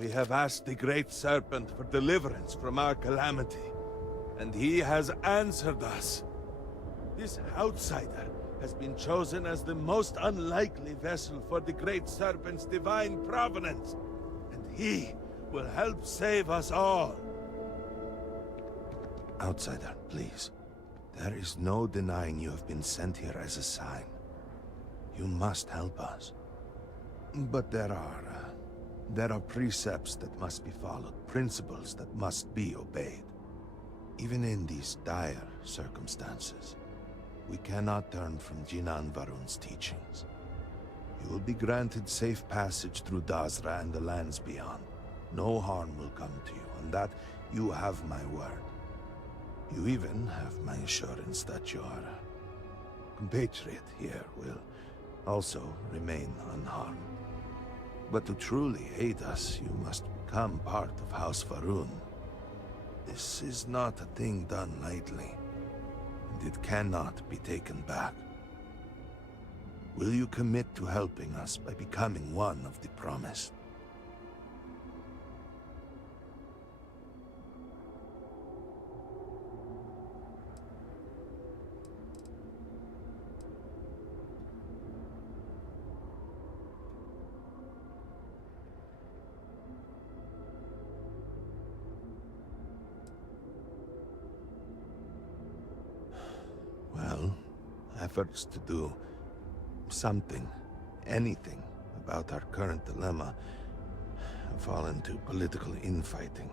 We have asked the Great Serpent for deliverance from our calamity, and he has answered us. This outsider has been chosen as the most unlikely vessel for the Great Serpent's divine providence, and he will help save us all. Outsider, please. There is no denying you have been sent here as a sign. You must help us. But there are precepts that must be followed, principles that must be obeyed. Even in these dire circumstances, we cannot turn from Jinan Varun's teachings. You will be granted safe passage through Dazra and the lands beyond. No harm will come to you, on that you have my word. You even have my assurance that your compatriot here will also remain unharmed. But to truly aid us, you must become part of House Varun. This is not a thing done lightly, and it cannot be taken back. Will you commit to helping us by becoming one of the promised? Well, efforts to do something, anything, about our current dilemma have fallen to political infighting.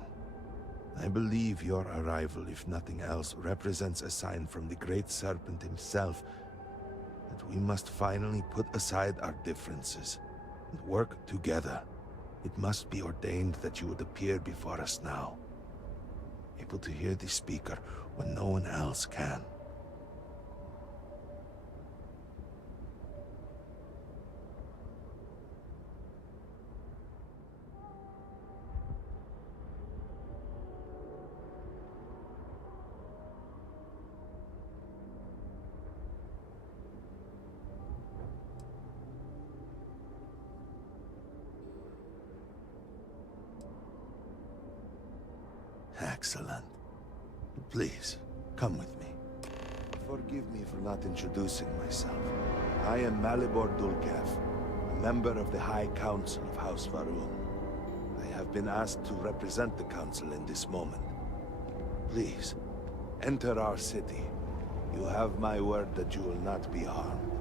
I believe your arrival, if nothing else, represents a sign from the Great Serpent himself that we must finally put aside our differences and work together. It must be ordained that you would appear before us now, able to hear the speaker when no one else can. Excellent. Please, come with me. Forgive me for not introducing myself. I am Malibor Dulkev, a member of the High Council of House Varun. I have been asked to represent the Council in this moment. Please, enter our city. You have my word that you will not be harmed.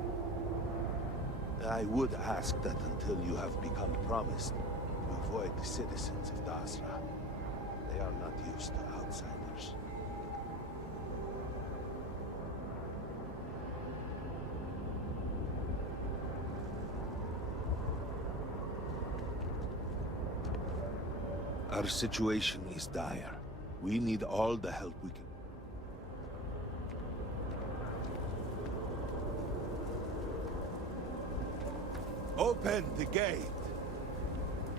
I would ask that until you have become promised, you avoid the citizens of Dasra. They are not used to outsiders. Our situation is dire. We need all the help we can. Open the gate!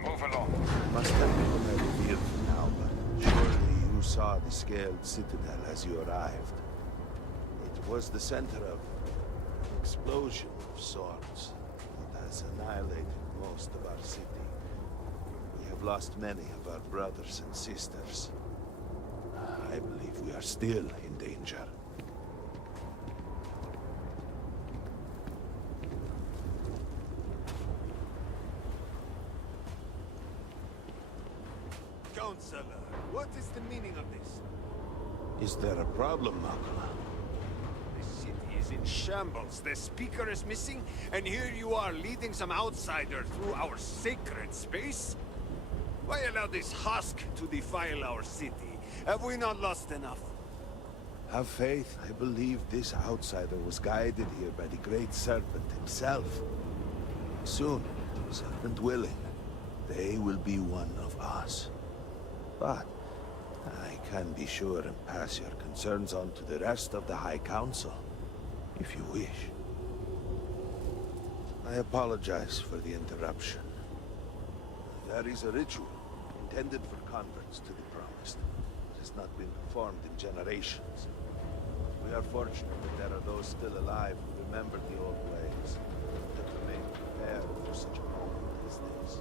Move along. Must have been already here for now, but surely you saw the scaled citadel as you arrived. It was the center of an explosion of sorts that has annihilated most of our city. We have lost many of our brothers and sisters. I believe we are still in danger. Counselor, what is the meaning of this? Is there a problem, Makula? The city is in shambles, the speaker is missing, and here you are leading some outsider through our sacred space? Why allow this husk to defile our city? Have we not lost enough? Have faith. I believe this outsider was guided here by the Great Serpent himself. Soon, Serpent willing, they will be one of us. But I can be sure and pass your concerns on to the rest of the High Council, if you wish. I apologize for the interruption. There is a ritual intended for converts to the Promised. It has not been performed in generations. We are fortunate that there are those still alive who remember the old ways, that remain prepared for such a moment as this.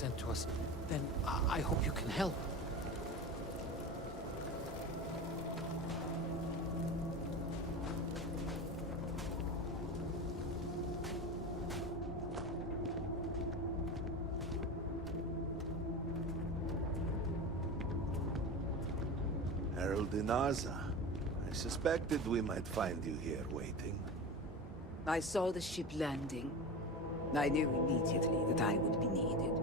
sent to us, then I hope you can help. Herald Inaza. I suspected we might find you here waiting. I saw the ship landing. I knew immediately that I would be needed.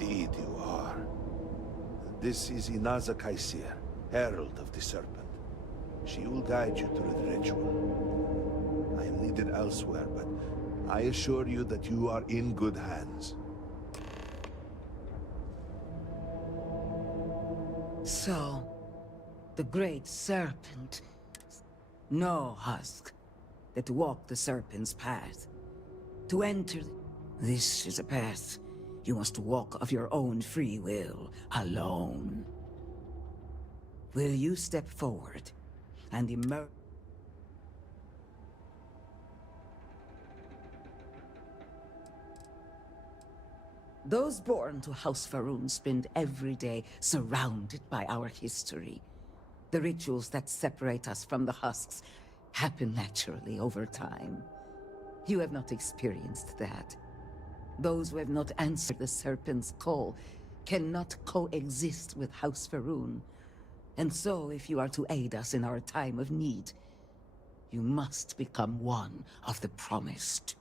Indeed you are. This is Inaza Kaisir, Herald of the Serpent. She will guide you through the ritual. I am needed elsewhere, but I assure you that you are in good hands. So, the great serpent. No husk that walk the serpent's path. To enter this is a path you must walk of your own free will, alone. Will you step forward and emerge? Those born to House Faroon spend every day surrounded by our history. The rituals that separate us from the husks happen naturally over time. You have not experienced that. Those who have not answered the Serpent's call cannot coexist with House Faroon. And so, if you are to aid us in our time of need, you must become one of the promised.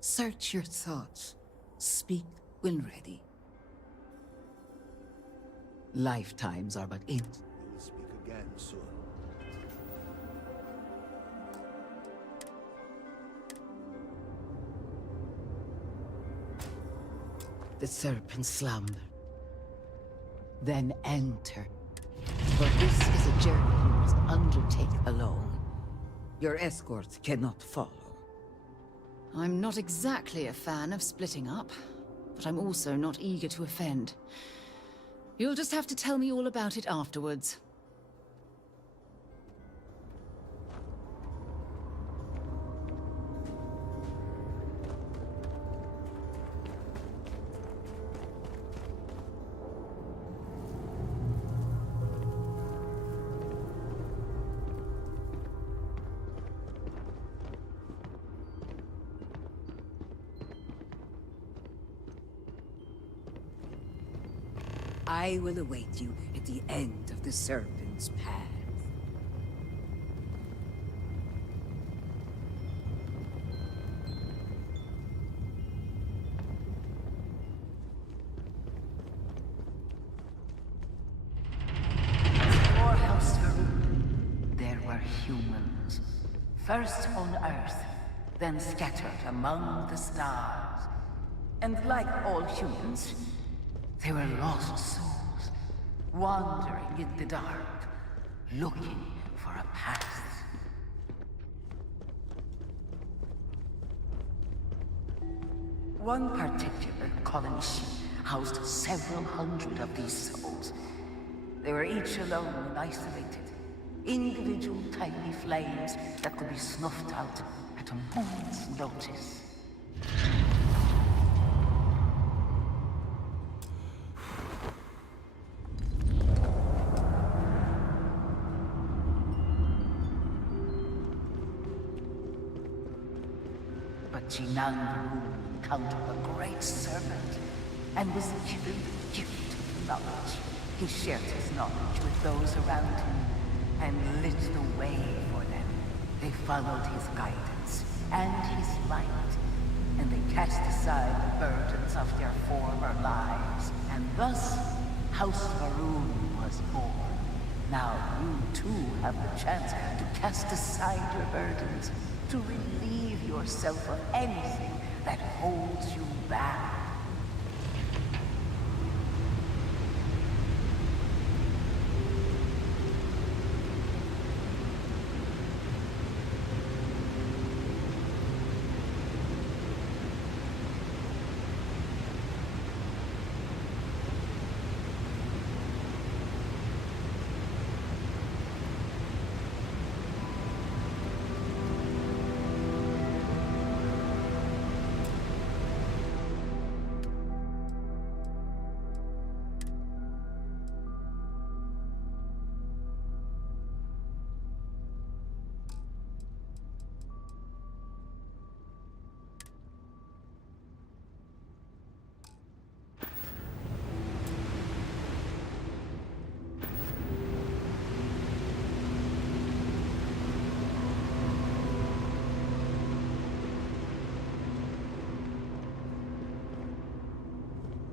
Search your thoughts. Speak when ready. Lifetimes are but int. We will speak again soon. The serpent slumber. Then enter. For this is a journey you must undertake alone. Your escort cannot follow. I'm not exactly a fan of splitting up, but I'm also not eager to offend. You'll just have to tell me all about it afterwards. I will await you at the end of the Serpent's path. Before House Faroon, there were humans. First on Earth, then scattered among the stars. And like all humans, they were lost souls, wandering in the dark, looking for a path. One particular colony ship housed several hundred of these souls. They were each alone and isolated, individual tiny flames that could be snuffed out at a moment's notice. Jinang encountered the great serpent and was given the gift of knowledge. He shared his knowledge with those around him and lit the way for them. They followed his guidance and his light, and they cast aside the burdens of their former lives. And thus, House Varun was born. Now you too have the chance to cast aside your burdens, to relieve yourself of anything that holds you back.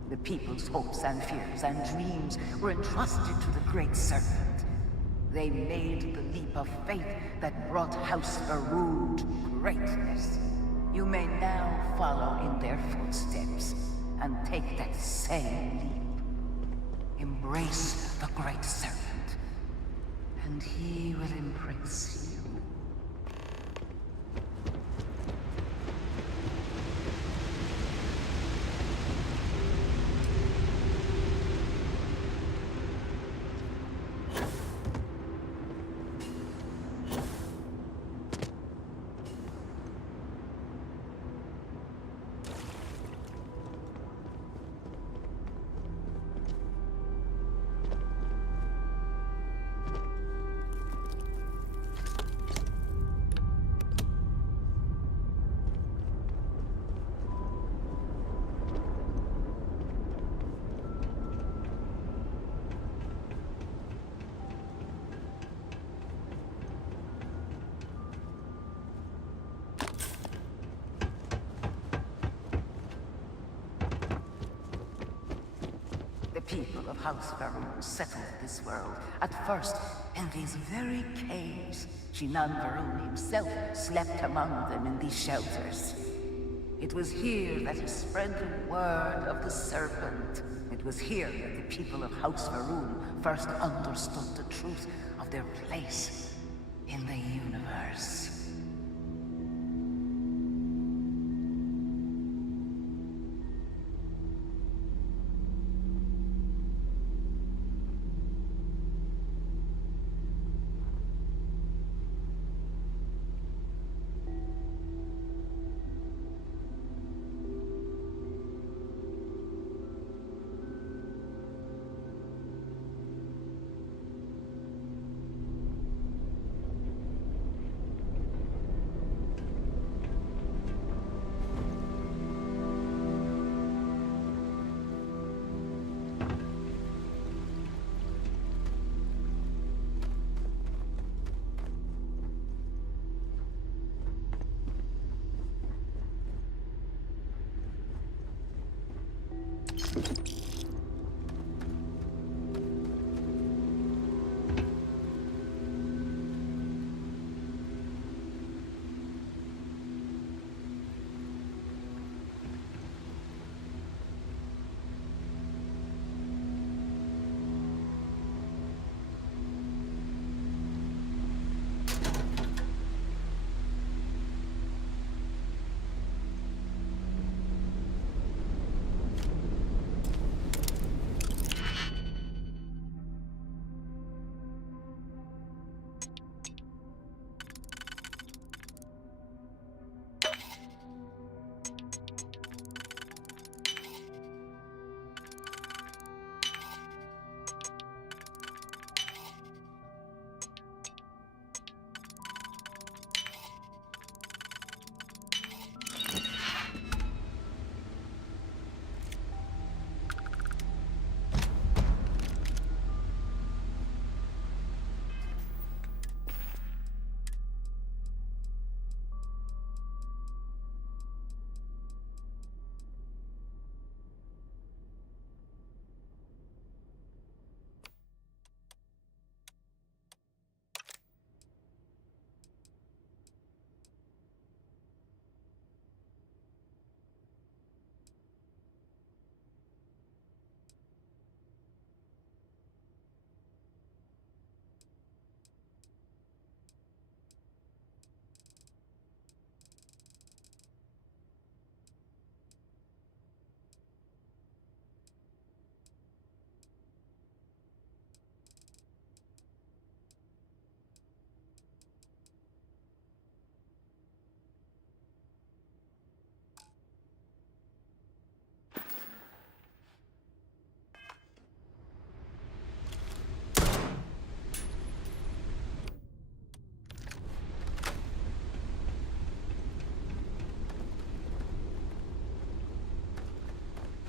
The people's hopes and fears and dreams were entrusted to the Great Serpent. They made the leap of faith that brought House Varun to greatness. You may now follow in their footsteps and take that same leap. Embrace the Great Serpent, and he will embrace you. The people of House Varun settled this world, at first in these very caves. Shinan Varun himself slept among them in these shelters. It was here that he spread the word of the serpent. It was here that the people of House Varun first understood the truth of their place in the universe.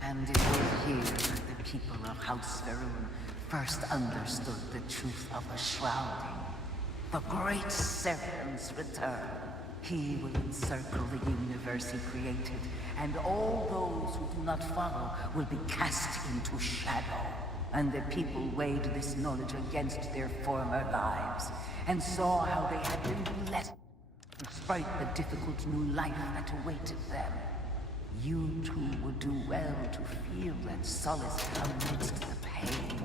And it was here that the people of House Faerun first understood the truth of the shrouding. The great Serpent's return. He will encircle the universe he created, and all those who do not follow will be cast into shadow. And the people weighed this knowledge against their former lives, and saw how they had been blessed, despite the difficult new life that awaited them. You too would do well to feel that solace amidst the pain.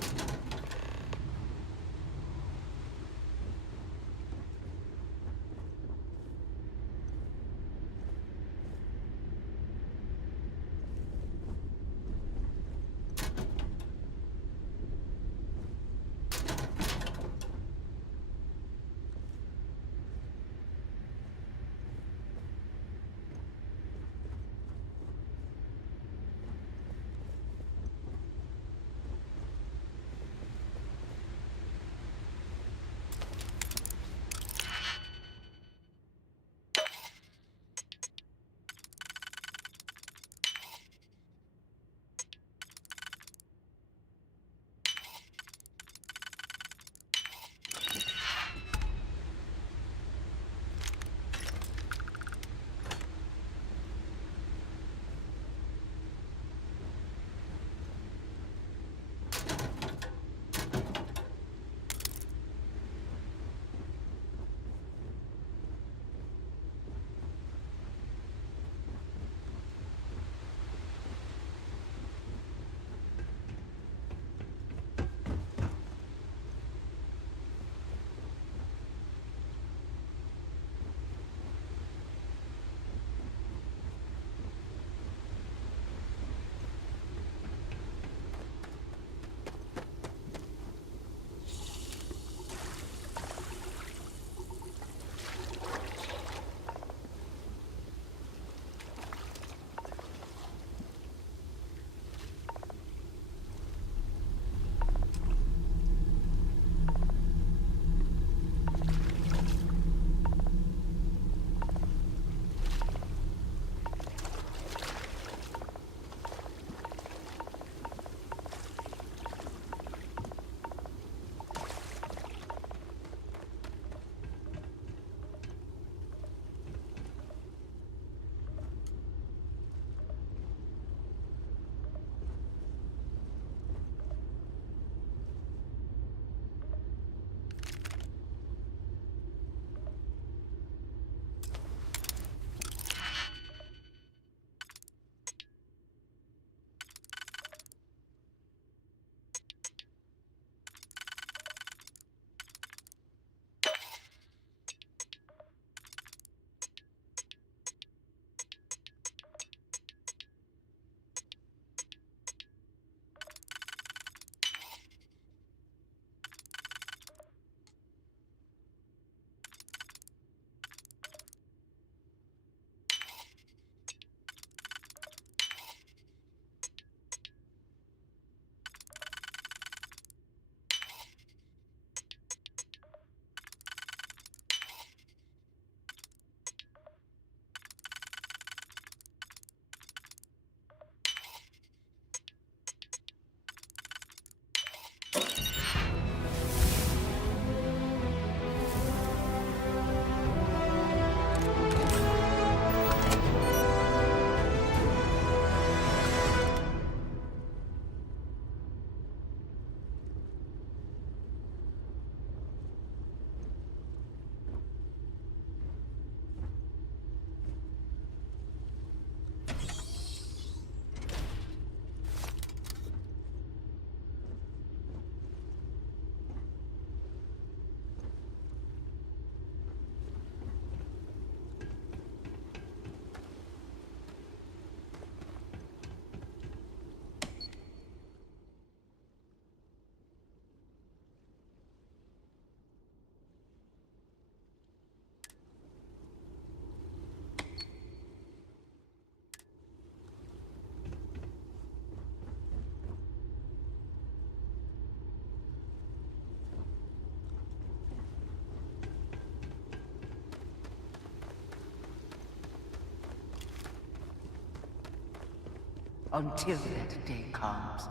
Until that day comes,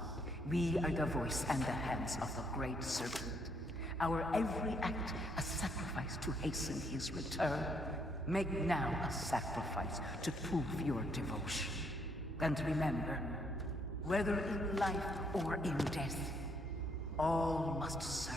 we are the voice and the hands of the Great Serpent. Our every act a sacrifice to hasten his return. Make now a sacrifice to prove your devotion. And remember, whether in life or in death, all must serve.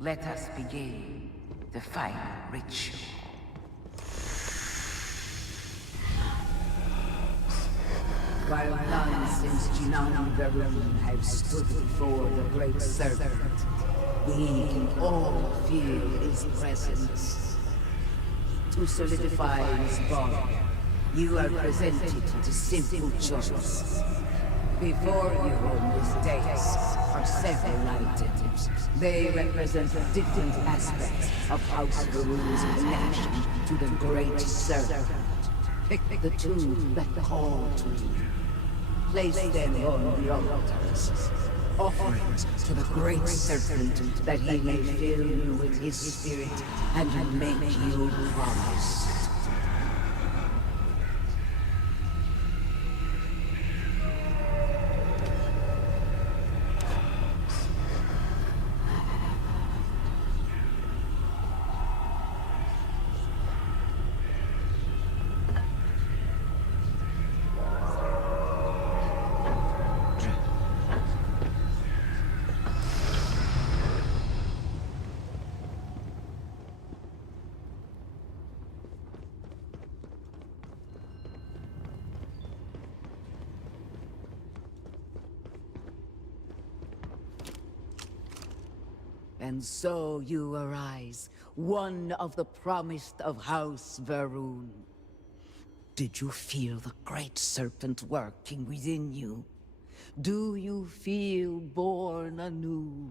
Let us begin the final ritual. While none since Jinan Varun have stood before the Great Serpent, we can all feel his presence. To solidify his bond, you are presented to simple choice. Before you on this dais are several items. They represent different aspects of House Varun's connection to the Great Serpent. Pick the two that call to you. Place them on the altars. Offerings to the Great Serpent that he may fill you with his spirit and make you promise. And so you arise, one of the promised of House Varun. Did you feel the Great Serpent working within you? Do you feel born anew?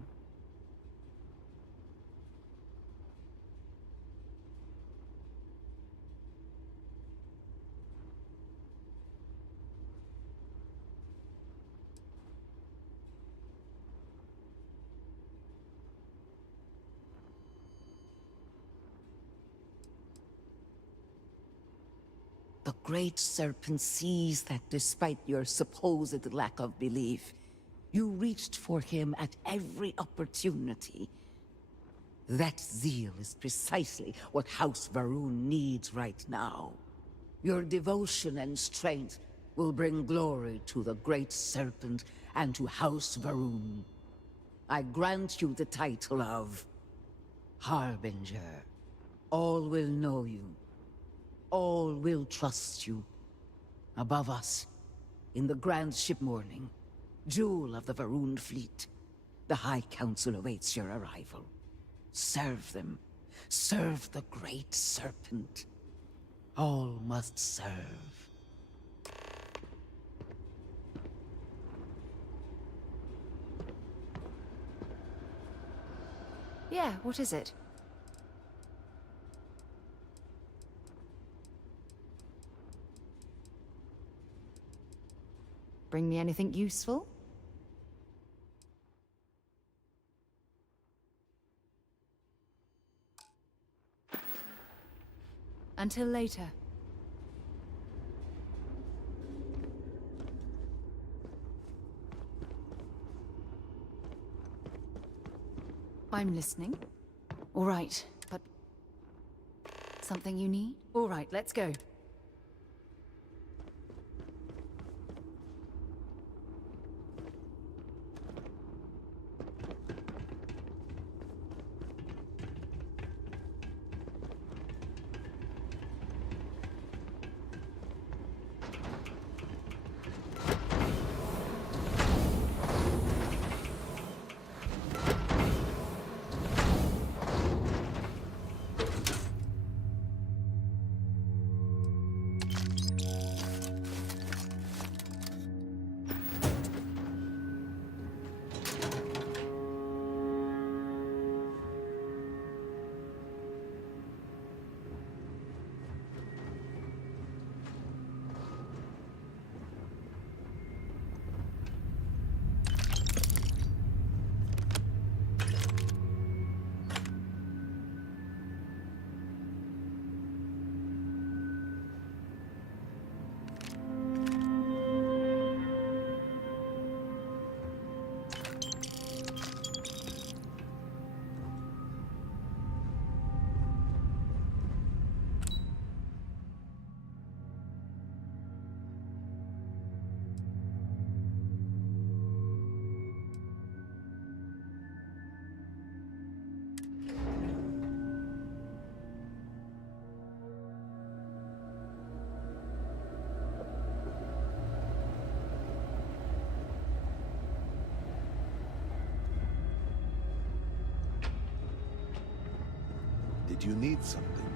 The Great Serpent sees that despite your supposed lack of belief, you reached for him at every opportunity. That zeal is precisely what House Varun needs right now. Your devotion and strength will bring glory to the Great Serpent and to House Varun. I grant you the title of Harbinger. All will know you. All will trust you. Above us, in the grand ship morning, jewel of the Varun fleet, the High Council awaits your arrival. Serve them. Serve the Great Serpent. All must serve. Yeah, what is it? Bring me anything useful? Until later. I'm listening. All right, but... something you need? All right, let's go. Did you need something?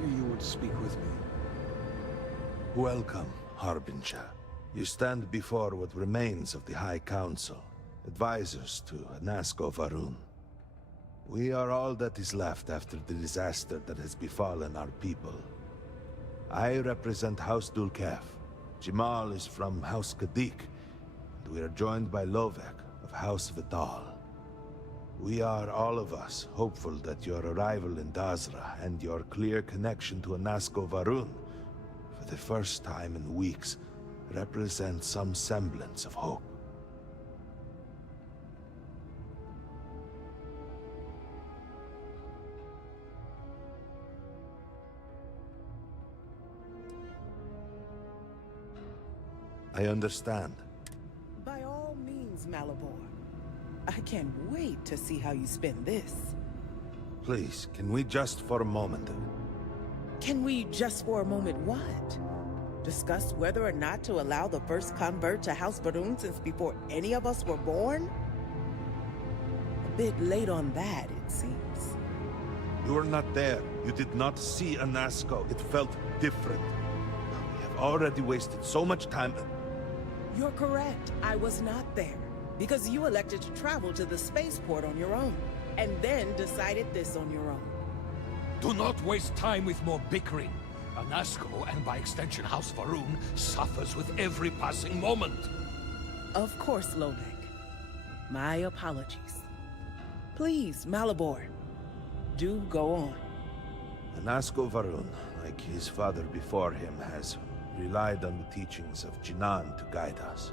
You would speak with me. Welcome, Harbinger. You stand before what remains of the High Council, advisors to Nasko Varun. We are all that is left after the disaster that has befallen our people. I represent House Dulkef. Jamal is from House Kadik, and we are joined by Lovek of House Vidal. We are, all of us, hopeful that your arrival in Dazra and your clear connection to Nasko Varun, for the first time in weeks, represent some semblance of hope. I understand. By all means, Malabor. I can't wait to see how you spend this. Please, can we just for a moment... Can we just for a moment what? Discuss whether or not to allow the first convert to House Varun since before any of us were born? A bit late on that, it seems. You were not there. You did not see Nasko. It felt different. We have already wasted so much time... You're correct. I was not there. Because you elected to travel to the spaceport on your own, and then decided this on your own. Do not waste time with more bickering. Anasko, and by extension House Varun, suffers with every passing moment. Of course, Lovek. My apologies. Please, Malabor, do go on. Nasko Varun, like his father before him, has relied on the teachings of Jinan to guide us.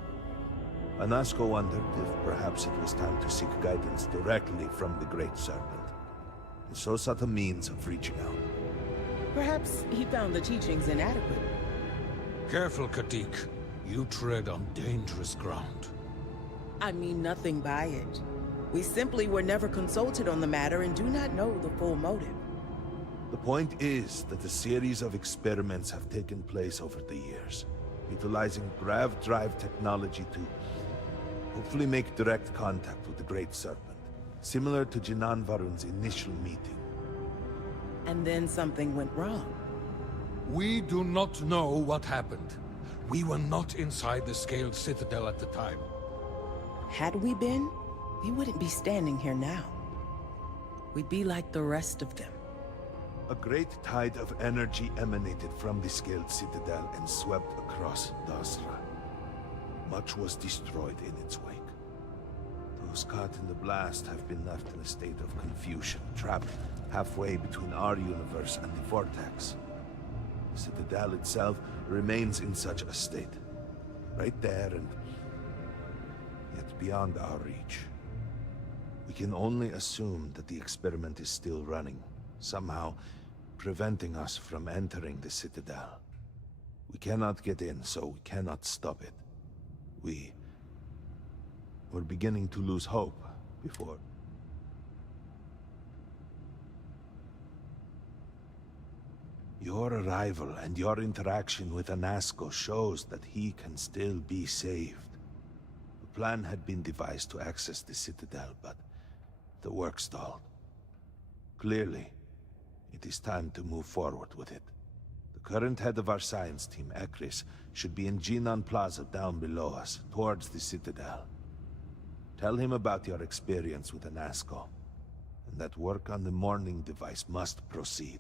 Anasko wondered if perhaps it was time to seek guidance directly from the Great Serpent, and so sought a means of reaching out. Perhaps he found the teachings inadequate. Careful, Kadik. You tread on dangerous ground. I mean nothing by it. We simply were never consulted on the matter and do not know the full motive. The point is that a series of experiments have taken place over the years, utilizing grav drive technology to hopefully make direct contact with the Great Serpent, similar to Jinan Varun's initial meeting. And then something went wrong. We do not know what happened. We were not inside the Scaled Citadel at the time. Had we been, we wouldn't be standing here now. We'd be like the rest of them. A great tide of energy emanated from the Scaled Citadel and swept across Dazra. Much was destroyed in its wake. Those caught in the blast have been left in a state of confusion, trapped halfway between our universe and the Vortex. The Citadel itself remains in such a state, right there and yet beyond our reach. We can only assume that the experiment is still running, somehow preventing us from entering the Citadel. We cannot get in, so we cannot stop it. We're beginning to lose hope before... Your arrival and your interaction with Anasko shows that he can still be saved. A plan had been devised to access the Citadel, but the work stalled. Clearly, it is time to move forward with it. The current head of our science team, Ekris, should be in Jinan Plaza down below us, towards the Citadel. Tell him about your experience with Anasko, and that work on the morning device must proceed.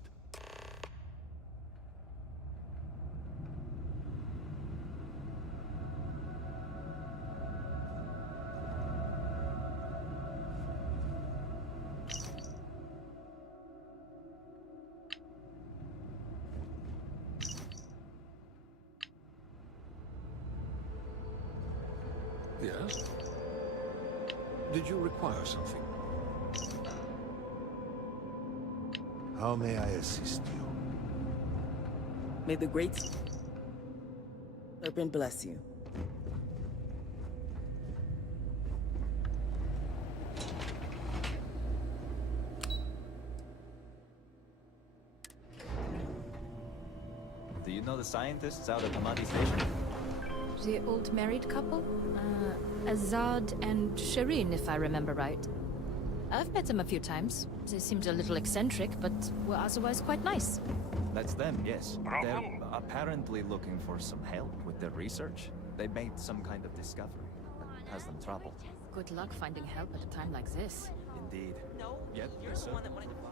Yes? Did you require something? How may I assist you? May the Great Serpent bless you. Do you know the scientists out at Hamadi Station? The old married couple? Azad and Shireen, if I remember right. I've met them a few times. They seemed a little eccentric, but were otherwise quite nice. That's them, yes. Bravo. They're apparently looking for some help with their research. They made some kind of discovery that has them troubled. Good luck finding help at a time like this. Indeed. No, Yep, you're yes, the sir. one that wanted to buy.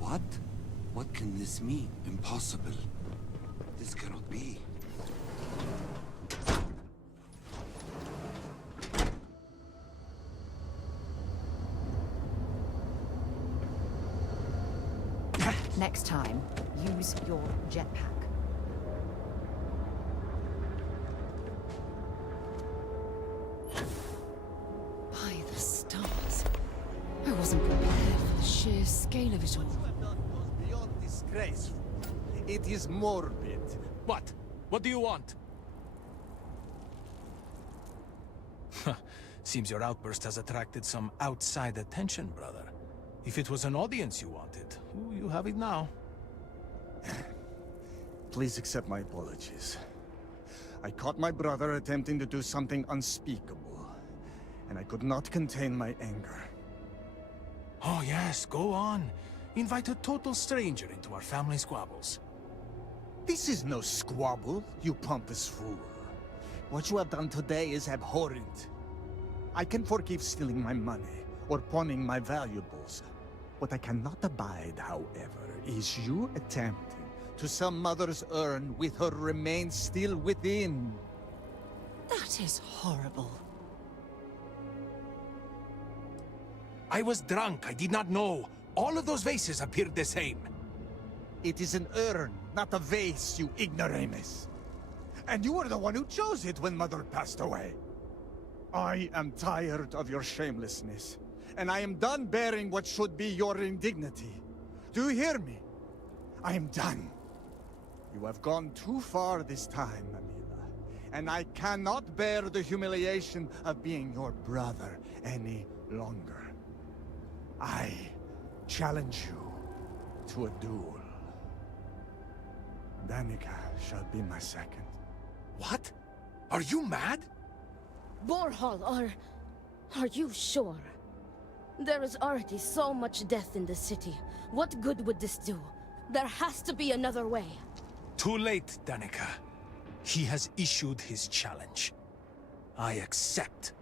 What? What can this mean? Impossible. This cannot be. Next time, use your jetpack. By the stars. I wasn't prepared for the sheer scale of it all. What you have done goes beyond disgraceful. It is morbid. What? What do you want? Seems your outburst has attracted some outside attention, brother. If it was an audience you wanted, you have it now. Please accept my apologies. I caught my brother attempting to do something unspeakable, and I could not contain my anger. Oh yes, go on. Invite a total stranger into our family squabbles. This is no squabble, you pompous fool. What you have done today is abhorrent. I can forgive stealing my money or pawning my valuables. What I cannot abide, however, is you attempting to some mother's urn with her remains still within. That is horrible. I was drunk, I did not know. All of those vases appeared the same. It is an urn, not a vase, you ignoramus. And you were the one who chose it when Mother passed away. I am tired of your shamelessness, and I am done bearing what should be your indignity. Do you hear me? I am done. You have gone too far this time, Amila, and I cannot bear the humiliation of being your brother any longer. I challenge you to a duel. Danica shall be my second. What? Are you mad? Borhall, are you sure? There is already so much death in the city. What good would this do? There has to be another way. Too late, Danica. He has issued his challenge. I accept.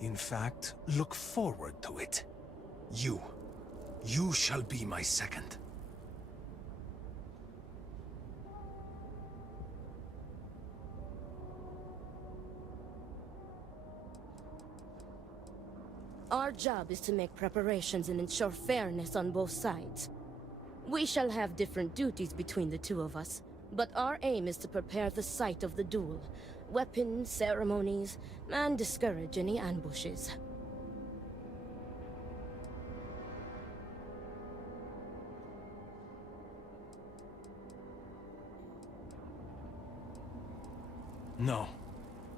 In fact, look forward to it. You shall be my second. Our job is to make preparations and ensure fairness on both sides. We shall have different duties between the two of us, but our aim is to prepare the site of the duel, weapons, ceremonies, and discourage any ambushes. No.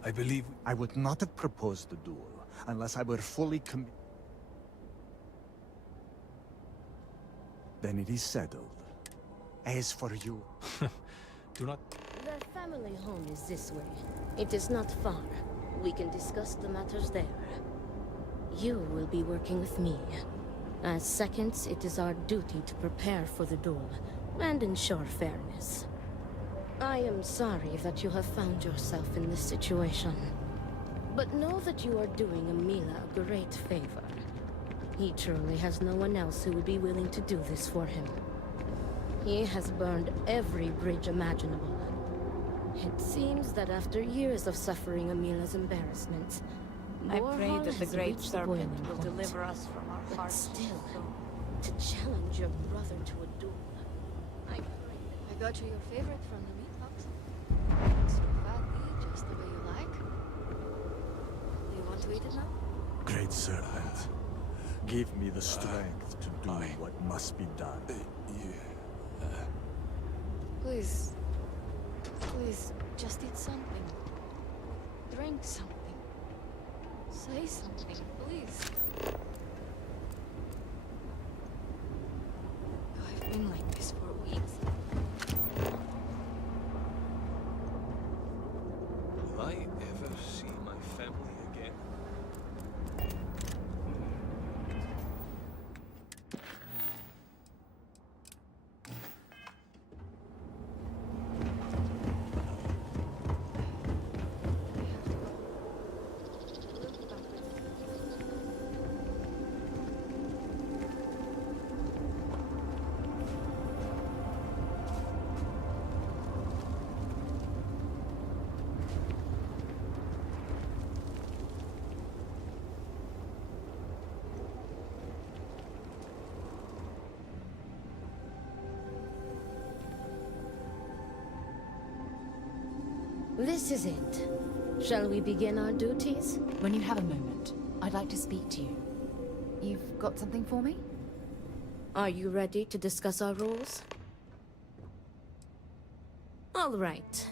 I believe... I would not have proposed the duel unless I were fully committed. Then it is settled. As for you... Do not... The family home is this way. It is not far. We can discuss the matters there. You will be working with me. As seconds, it is our duty to prepare for the duel and ensure fairness. I am sorry that you have found yourself in this situation. But know that you are doing Amila a great favor. He truly has no one else who would be willing to do this for him. He has burned every bridge imaginable. It seems that after years of suffering Amila's embarrassments, I pray Borhal that the has Great reached the Serpent boiling will point. deliver us from our But hearts. still, to challenge your brother to a duel, I got you your favorite from the meat box. So fatty, just the way you like. Do you want to eat it now? Great Serpent, give me the strength to do what must be done. Please. Please, just eat something. Drink something. Say something, please. I've been like this for weeks. Will I ever see my family again? This is it. Shall we begin our duties? When you have a moment, I'd like to speak to you. You've got something for me? Are you ready to discuss our rules? All right.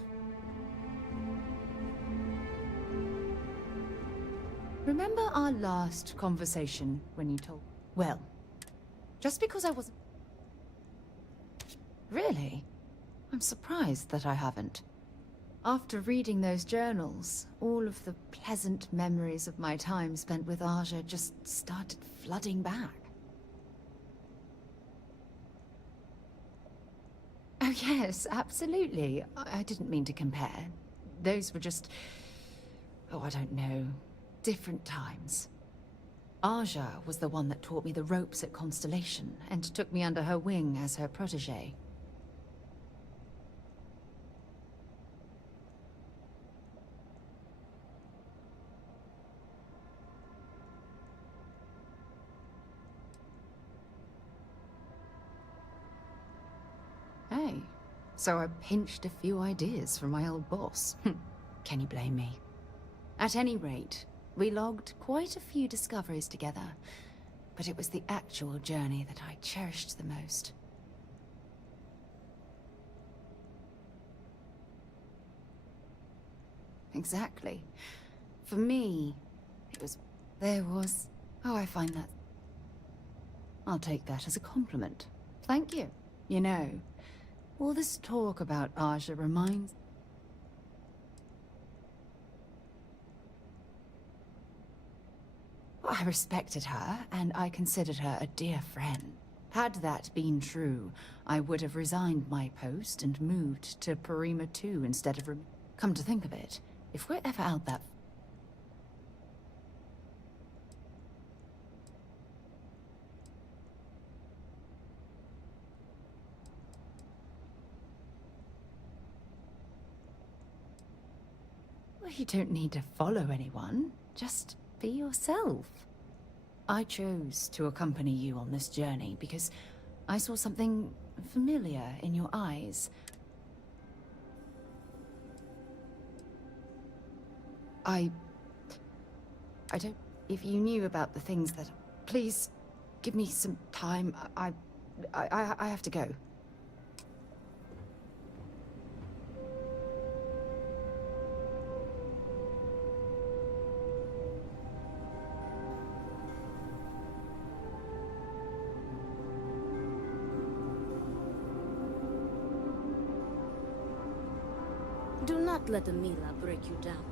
Remember our last conversation when you told... Well, just because I wasn't... Really? I'm surprised that I haven't. After reading those journals, all of the pleasant memories of my time spent with Aja just started flooding back. Oh yes, absolutely. I didn't mean to compare. Those were just... oh, I don't know. Different times. Aja was the one that taught me the ropes at Constellation and took me under her wing as her protege. Hey, so I pinched a few ideas from my old boss. Can you blame me? At any rate, we logged quite a few discoveries together, but it was the actual journey that I cherished the most. Exactly. For me, it was... Oh, I find that... I'll take that as a compliment. Thank you. You know, all this talk about Aja reminds... I respected her, and I considered her a dear friend. Had that been true, I would have resigned my post and moved to Parima 2 instead of... Come to think of it, if we're ever out that... Well, you don't need to follow anyone. Just be yourself. I chose to accompany you on this journey because I saw something familiar in your eyes. I don't... If you knew about the things that... Please, give me some time. I have to go. Do not let Amila break you down.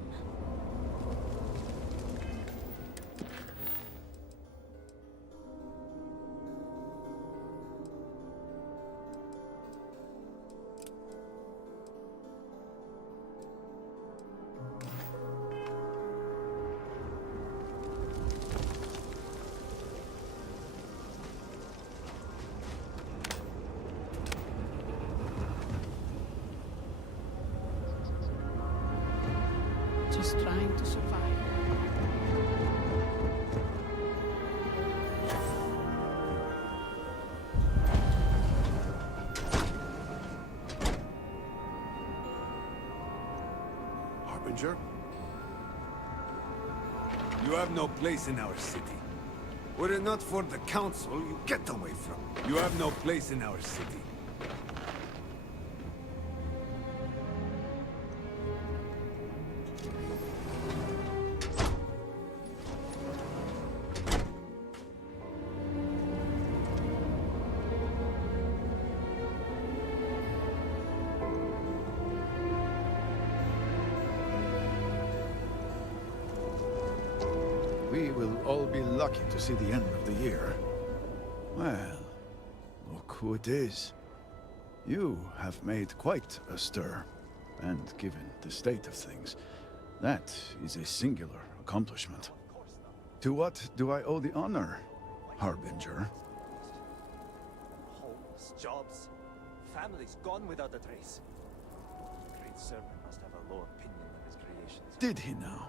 Just trying to survive. Harbinger? You have no place in our city. Were it not for the council, you get away from. You have no place in our city. We will all be lucky to see the end of the year. Well, look who it is. You have made quite a stir. And given the state of things, that is a singular accomplishment. To what do I owe the honor, Harbinger? Homes, jobs, families gone without a trace. The Great Serpent must have a low opinion of his creations. Did he now?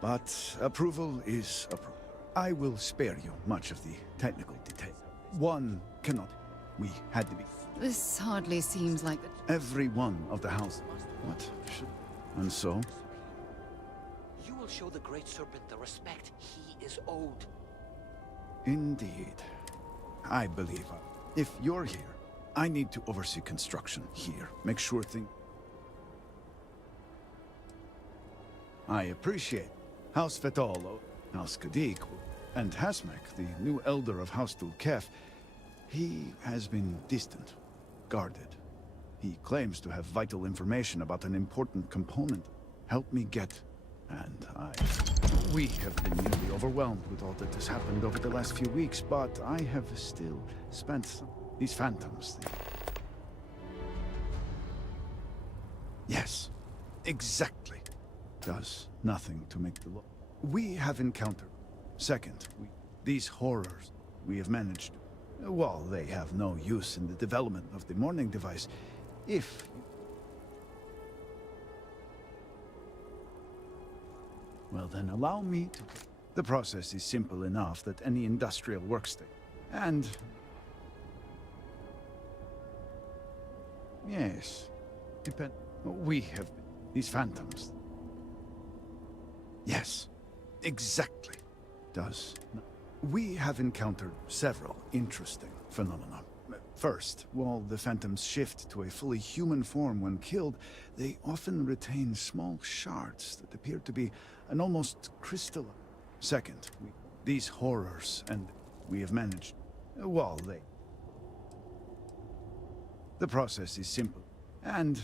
But approval is approval. I will spare you much of the technical detail. One cannot. We had to be. This hardly seems like... Every one of the house. What should... And so? You will show the Great Serpent the respect he is owed. Indeed. I believe. If you're here, I need to oversee construction here. Make sure things... I appreciate House Fetalo, House Kadik, and Hasmek, the new elder of House Dulkef. He has been distant, guarded. He claims to have vital information about an important component. Help me get... And we have been nearly overwhelmed with all that has happened over the last few weeks, but I have still spent some... These phantoms... Yes, exactly. Does nothing to make the law. We have encountered. Second, these horrors we have managed. While they have no use in the development of the mourning device, if... Well then, allow me to... The process is simple enough that any industrial workstation... And... Yes. We have... These phantoms... Yes, exactly. Does. We have encountered several interesting phenomena. First, while the phantoms shift to a fully human form when killed, they often retain small shards that appear to be an almost crystalline. Second, these horrors, and we have managed, while they... The process is simple, and...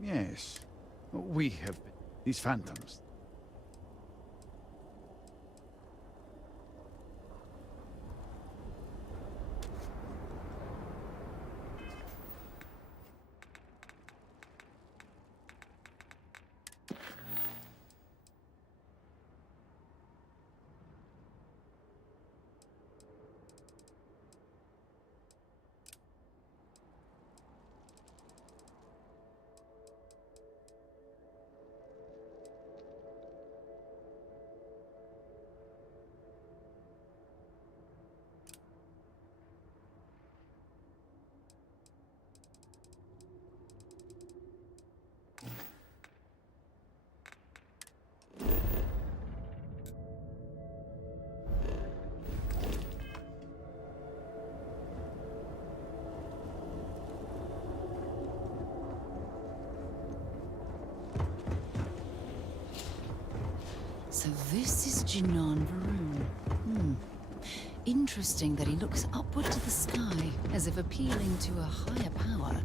Yes, we have been... These phantoms. So this is Jinan Varun. Interesting that he looks upward to the sky, as if appealing to a higher power.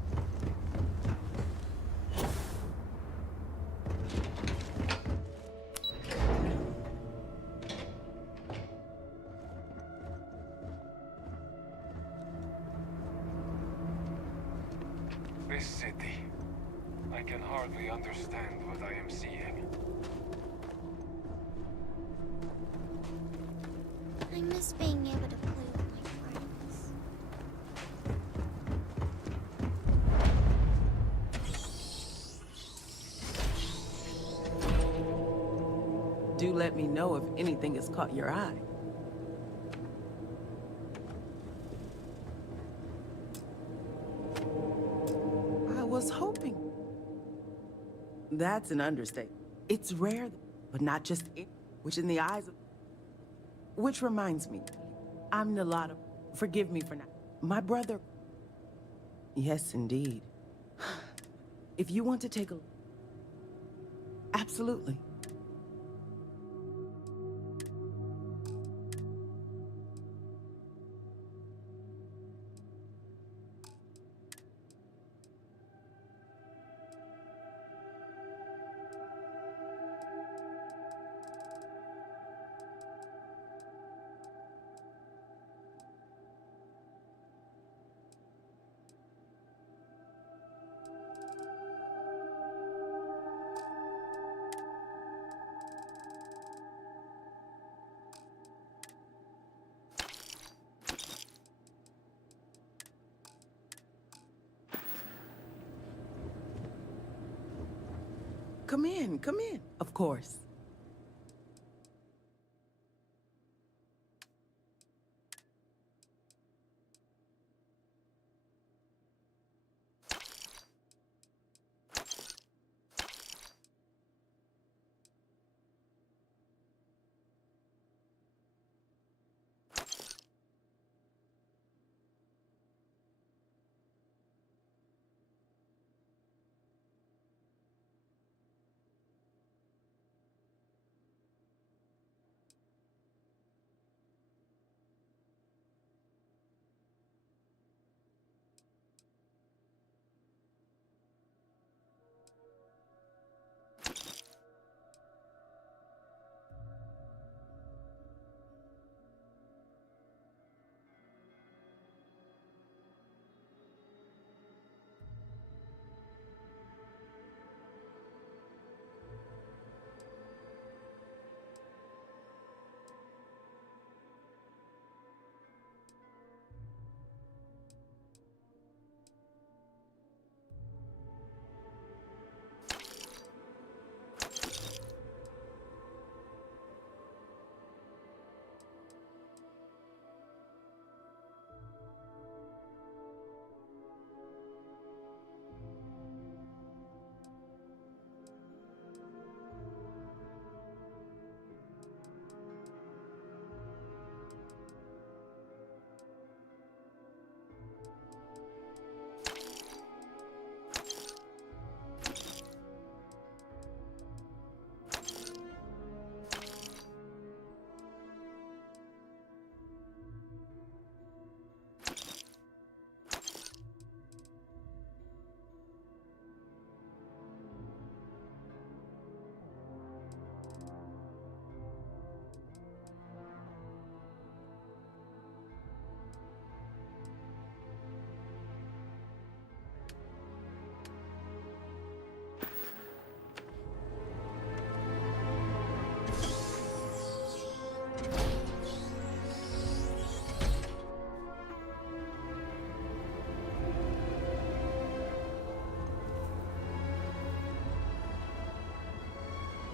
This city. I can hardly understand what I am seeing. I miss being able to play with my friends. Do let me know if anything has caught your eye. I was hoping. That's an understatement. It's rare, but not just it, which in the eyes of... Which reminds me, I'm Nalada. Forgive me for not... My brother... Yes, indeed. If you want to take a... Absolutely. Come in, come in. Of course.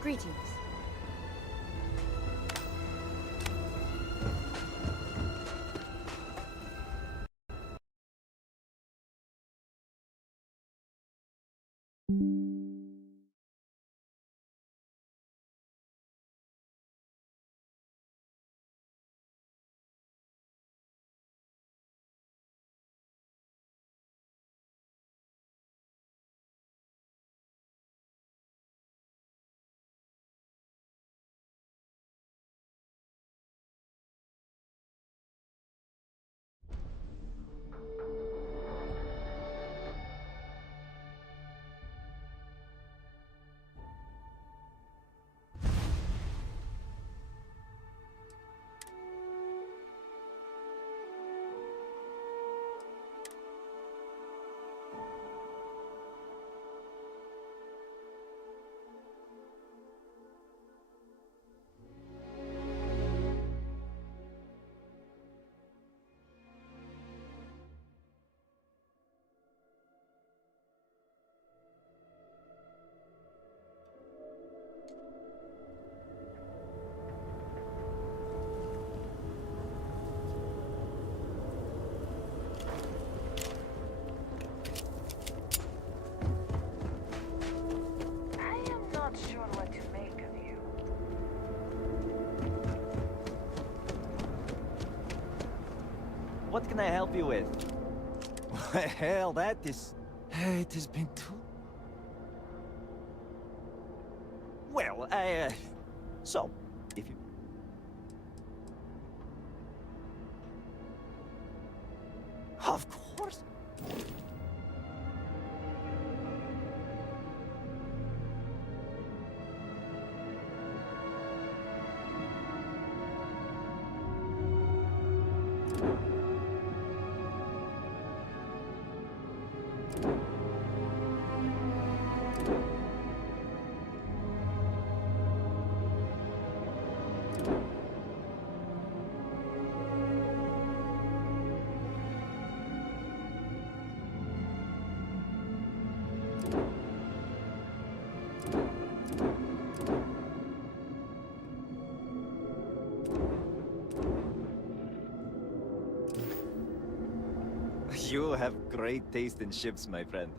Greetings. What can I help you with? Well, that is... It has been too... Well, So, if you... Of course! You have great taste in ships, my friend.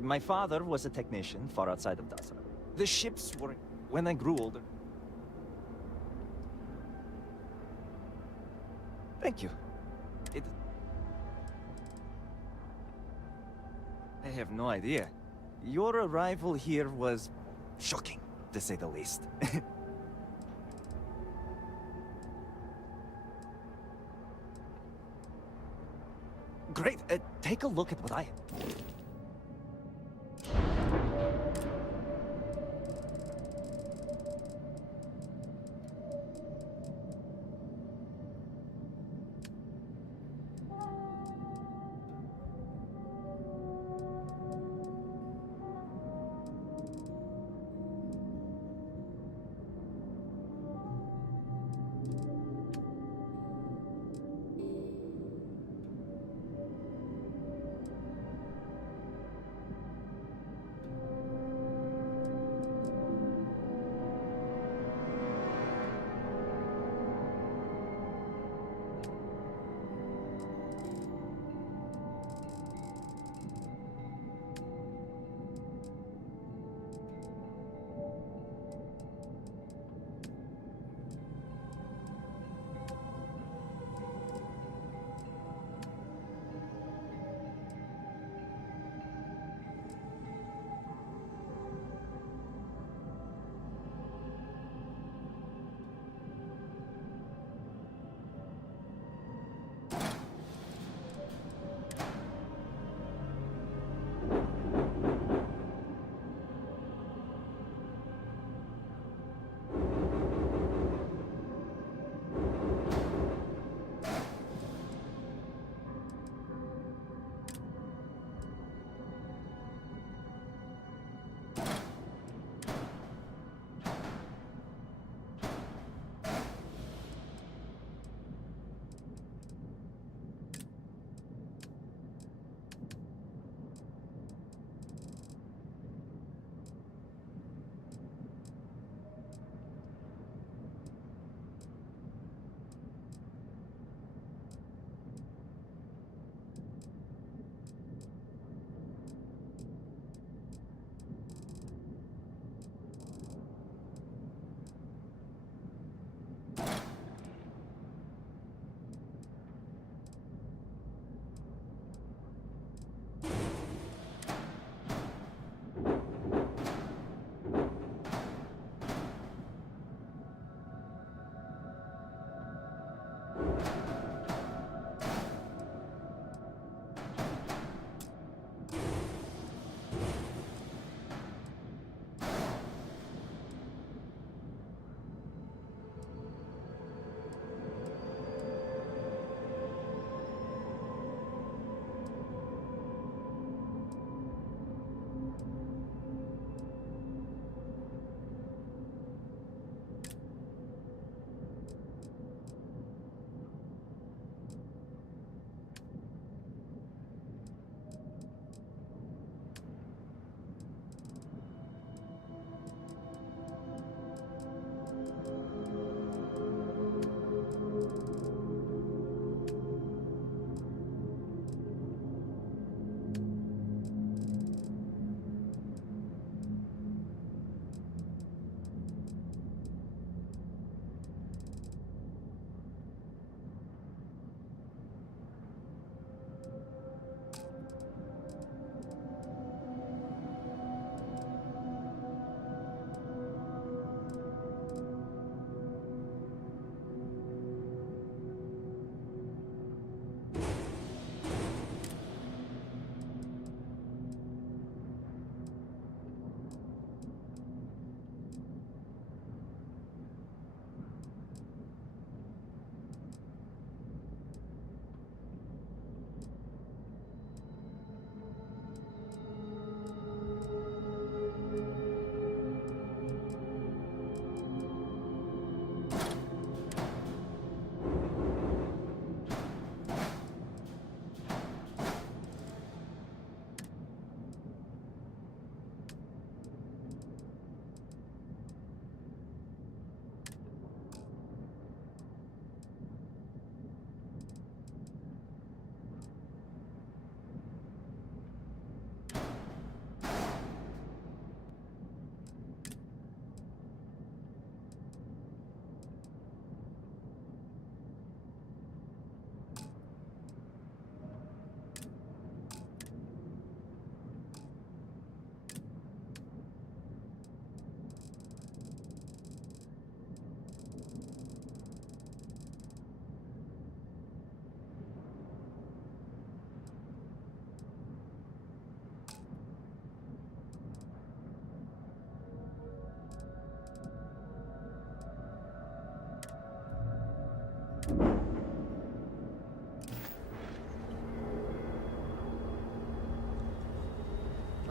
My father was a technician far outside of Dasra. The ships were... when I grew older. Thank you. I have no idea. Your arrival here was... shocking, to say the least. Great, take a look at what I...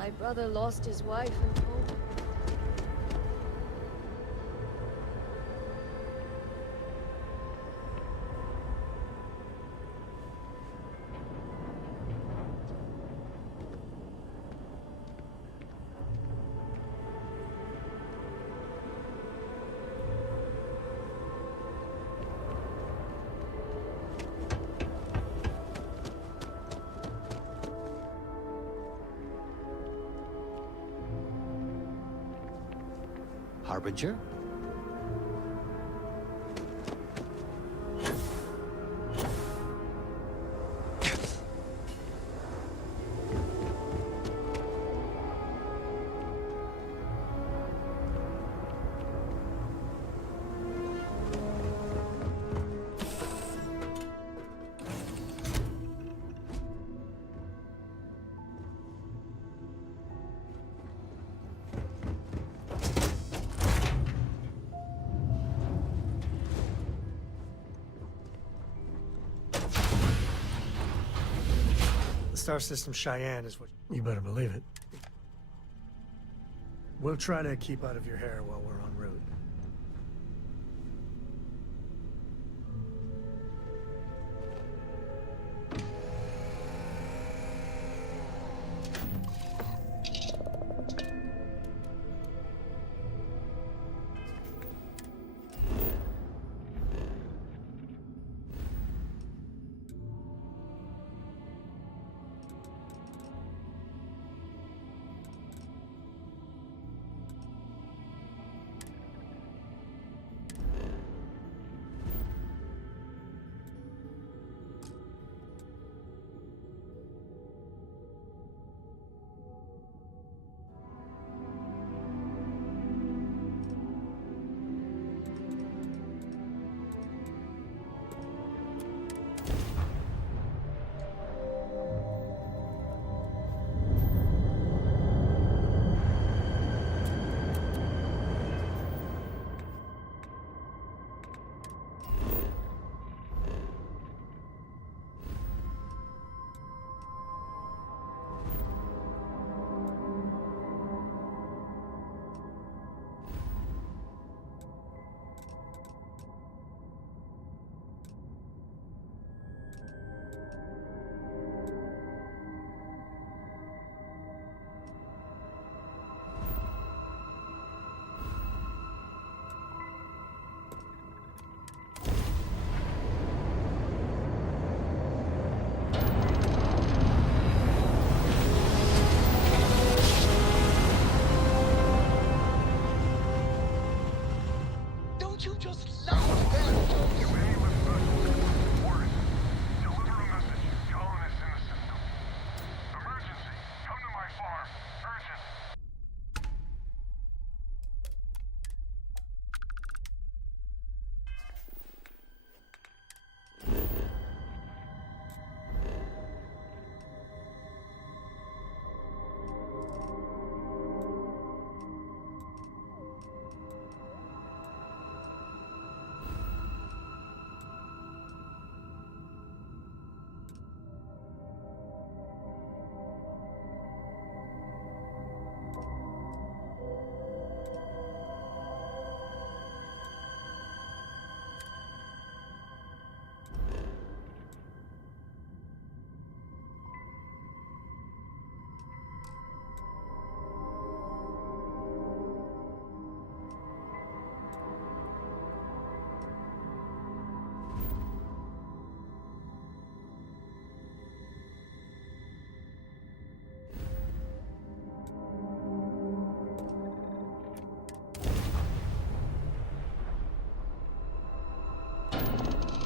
My brother lost his wife and home. Harbinger? Star System Cheyenne is what you better believe it. We'll try to keep out of your hair while we're en route. Don't you just love that? Deliver a message. Colonists in the system. Emergency. Come to my farm. Urgent.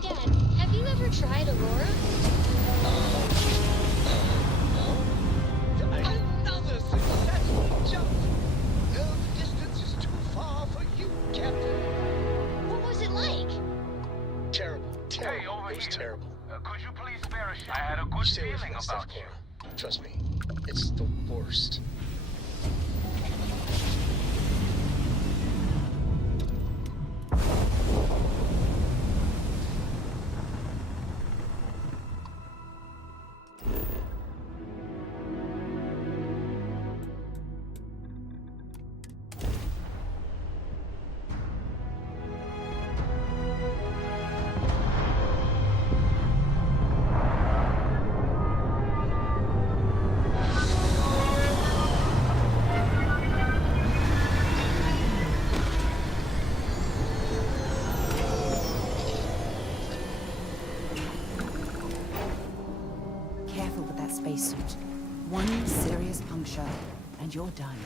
Dad, have you ever tried Aurora? Another successful jump. No, the distance is too far for you, Captain. What was it like? Terrible. Terrible. Hey, over it was here. terrible. Could you please spare a shot? I had a good Stay away from feeling that about stuff, you. Cora. Trust me. It's the worst. spacesuit. One serious puncture, and you're done.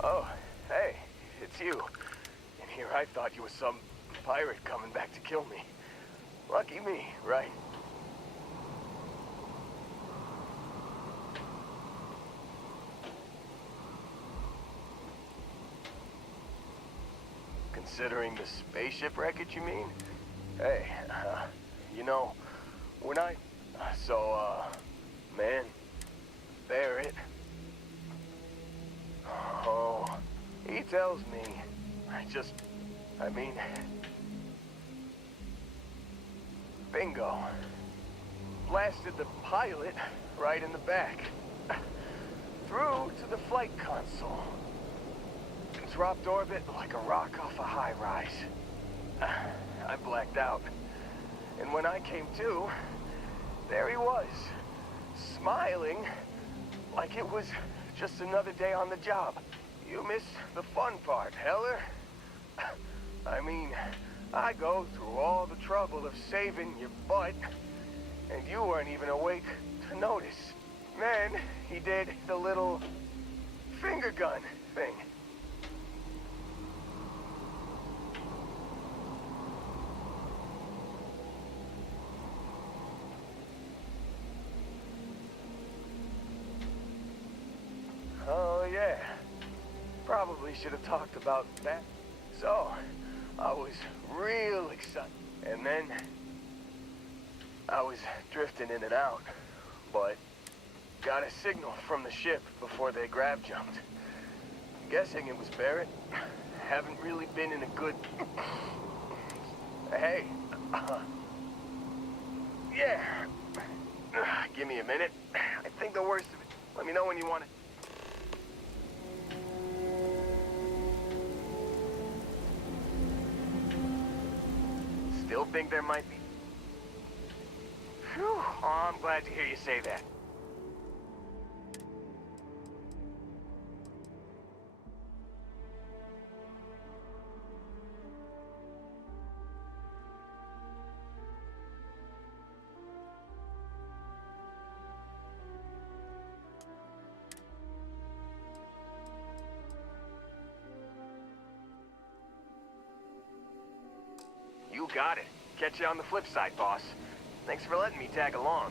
Oh, hey, it's you. And here I thought you was some pirate coming back to kill me. Lucky me, right? Considering the spaceship wreckage, you mean? Hey, you know, when I... man, bear it. Oh, he tells me. I mean... Bingo. Blasted the pilot right in the back. Through to the flight console. Dropped orbit like a rock off a high rise. I blacked out. And when I came to, there he was. Smiling like it was just another day on the job. You missed the fun part, Heller. I mean, I go through all the trouble of saving your butt, and you weren't even awake to notice. Then he did the little finger gun thing. Oh, yeah. Probably should have talked about that. So, I was real excited. And then, I was drifting in and out. But, got a signal from the ship before they grab jumped. Guessing it was Barrett. Haven't really been in a good... Hey. Yeah. Give me a minute. I think the worst of it. Let me know when you want it. Still think there might be... Phew. Oh, I'm glad to hear you say that. You got it. Catch you on the flip side, boss. Thanks for letting me tag along.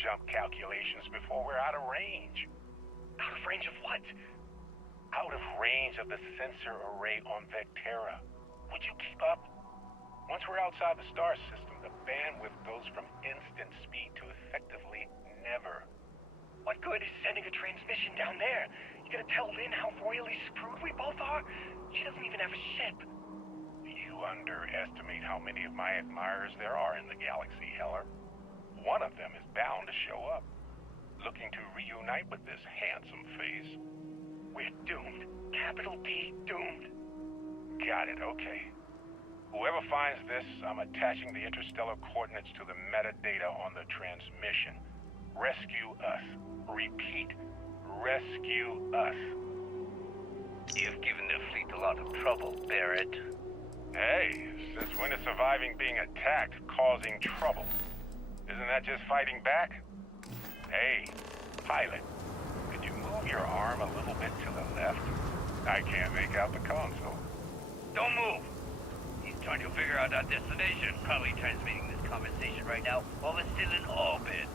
jump calculations before we're out of range. Out of range of what? Out of range of the sensor array on Vectera. Would you keep up? Once we're outside the star system, the bandwidth goes from instant speed to effectively never. What good is sending a transmission down there? You gonna tell Lynn how royally screwed we both are? She doesn't even have a ship. You underestimate how many of my admirers there are in the galaxy, Heller. One of them is bound to show up, looking to reunite with this handsome face. We're doomed. Capital D, doomed. Got it, okay. Whoever finds this, I'm attaching the interstellar coordinates to the metadata on the transmission. Rescue us. Repeat, rescue us. You've given the fleet a lot of trouble, Barrett. Hey, since when is surviving being attacked causing trouble? Isn't that just fighting back? Hey, pilot, could you move your arm a little bit to the left? I can't make out the console. Don't move! He's trying to figure out our destination. Probably transmitting this conversation right now while we're still in orbit.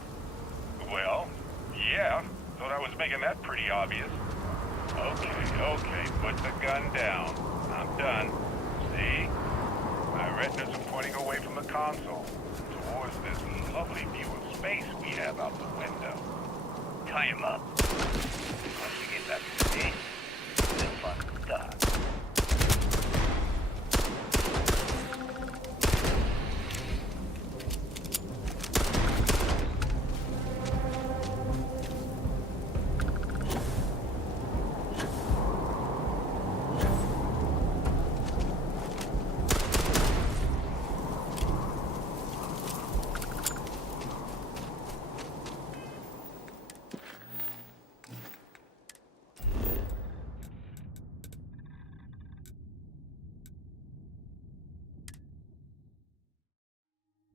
Well, yeah. Thought I was making that pretty obvious. Okay, put the gun down. I'm done. See? My retinas are pointing away from the console, towards this lovely view of space we have out the window. Tie him up. Once we get back to space, the fun starts.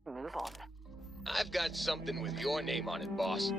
Move on. I've got something with your name on it, boss.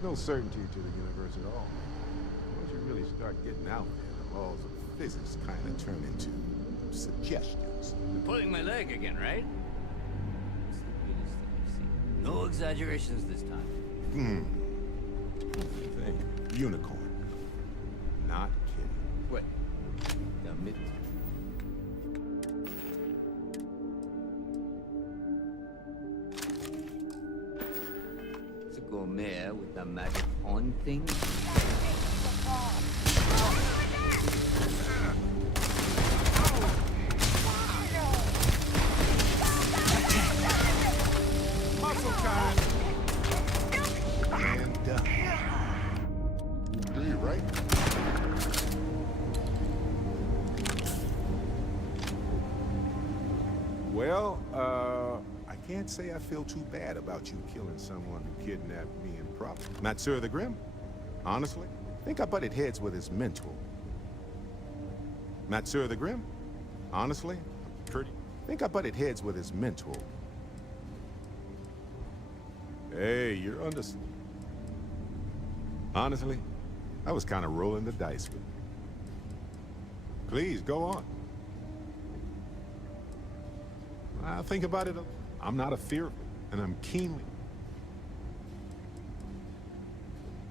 There's no certainty to the universe at all. Once you really start getting out there, the laws of physics kind of turn into suggestions. You're pulling my leg again, right? It's the weirdest thing I've seen. No exaggerations this time. Thing. Unicorn. Not kidding. Wait. The mid... It's a gourmet with the magic on thing. Muscle time! And done. Do you right? Well, I can't say I feel too bad about you killing someone who kidnapped me improperly. Matsura the Grim? Honestly, I think I butted heads with his mentor. Matsura the Grim? Honestly, I think I butted heads with his mentor. Hey, you're under... Honestly, I was kind of rolling the dice with you. Please, go on. I think about it. I'm not a fearful, and I'm keenly...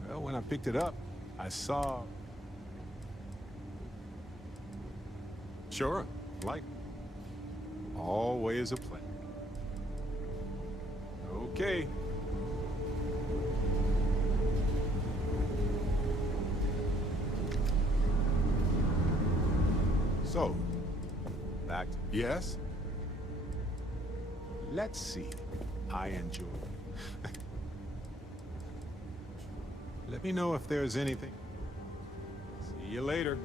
Well, when I picked it up, I saw... Sure, like... Always a plan. Okay. So, back to... Yes? Let's see. I enjoy it. Let me know if there's anything. See you later.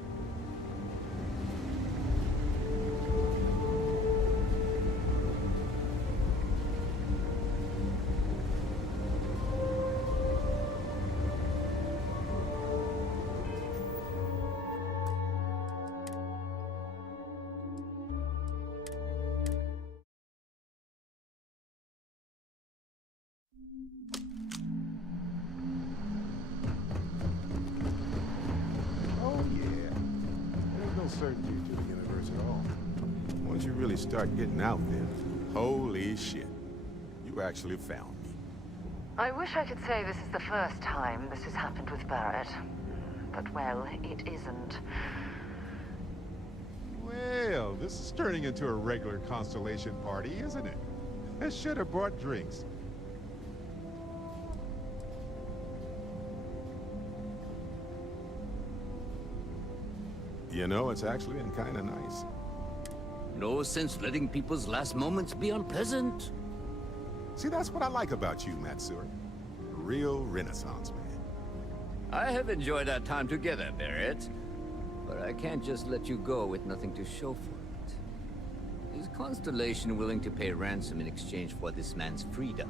Certainty to the universe at all. Once you really start getting out there, holy shit, you actually found me. I wish I could say this is the first time this has happened with Barrett. But, well, it isn't. Well, this is turning into a regular Constellation party, isn't it? I should have brought drinks. You know, it's actually been kind of nice. No sense letting people's last moments be unpleasant. See, that's what I like about you, Matsura. A real Renaissance man. I have enjoyed our time together, Barrett. But I can't just let you go with nothing to show for it. Is Constellation willing to pay ransom in exchange for this man's freedom?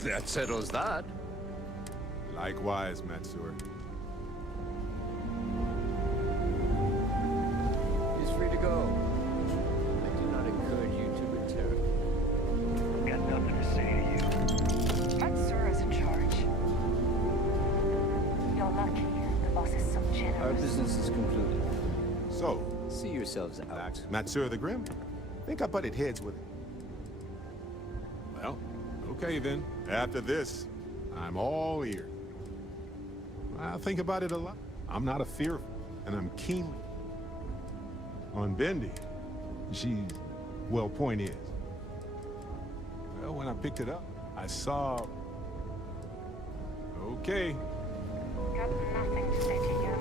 That settles that. Likewise, Matsura. He's free to go. I do not encourage you to return. Got nothing to say to you. Matsura's in charge. You're lucky. The boss is so generous. Our business is concluded. So, see yourselves out. Matsura the Grim? I think I butted heads with it. Well, okay then. After this, I'm all ears. I think about it a lot. I'm not a fearful, and I'm keenly... On Bendy, she's... Well, point is... Well, when I picked it up, I saw... Okay. Got nothing to say to you.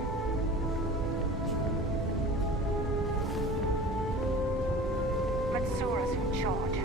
Matsura's in charge.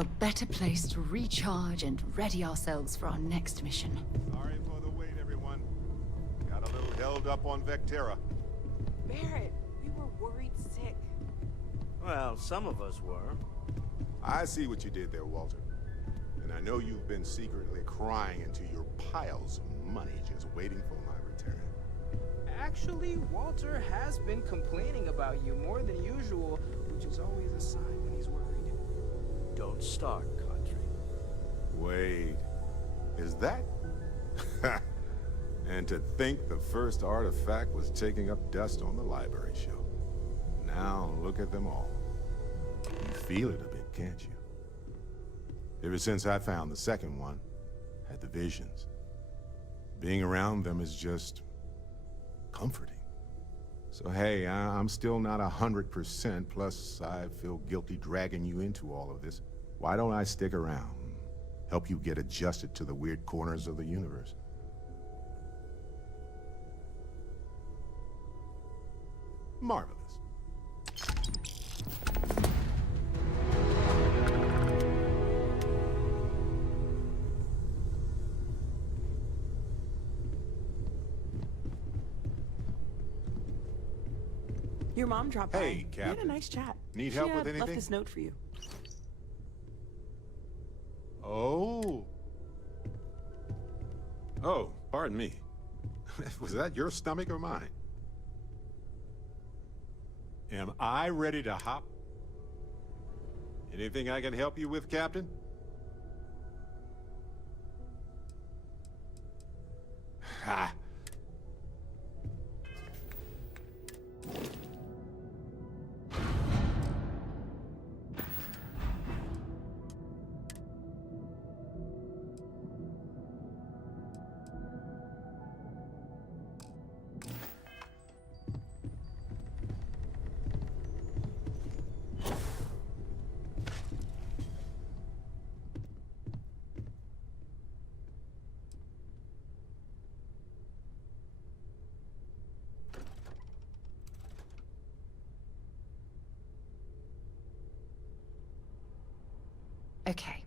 a better place to recharge and ready ourselves for our next mission. Sorry for the wait, everyone. Got a little held up on Vectera. Barrett, we were worried sick. Well, some of us were. I see what you did there, Walter. And I know you've been secretly crying into your piles of money just waiting for my return. Actually, Walter has been complaining about you more than usual, which is always a sign when he's worried. Don't start, Country. Wait, is that? And to think the first artifact was taking up dust on the library shelf. Now look at them all. You feel it a bit, can't you? Ever since I found the second one, had the visions. Being around them is just comforting. So hey, I'm still not 100%, plus I feel guilty dragging you into all of this. Why don't I stick around? Help you get adjusted to the weird corners of the universe. Marvelous. Your mom dropped by. Hey, We had a Captain. nice chat. Need help She with left anything? this note for you. Oh. Oh, pardon me. Was that your stomach or mine? Am I ready to hop? Anything I can help you with, Captain? Ha! Okay.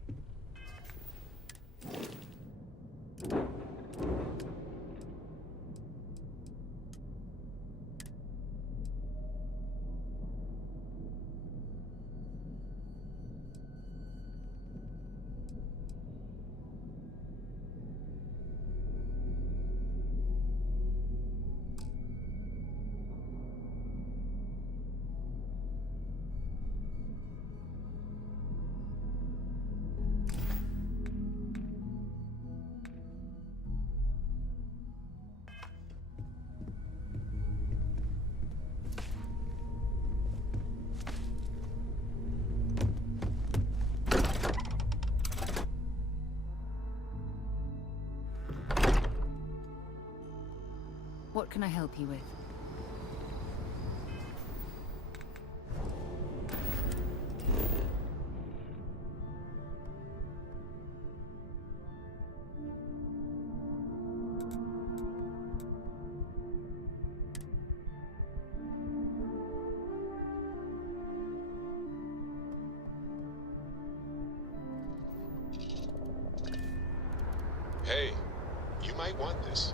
What can I help you with? Hey, you might want this.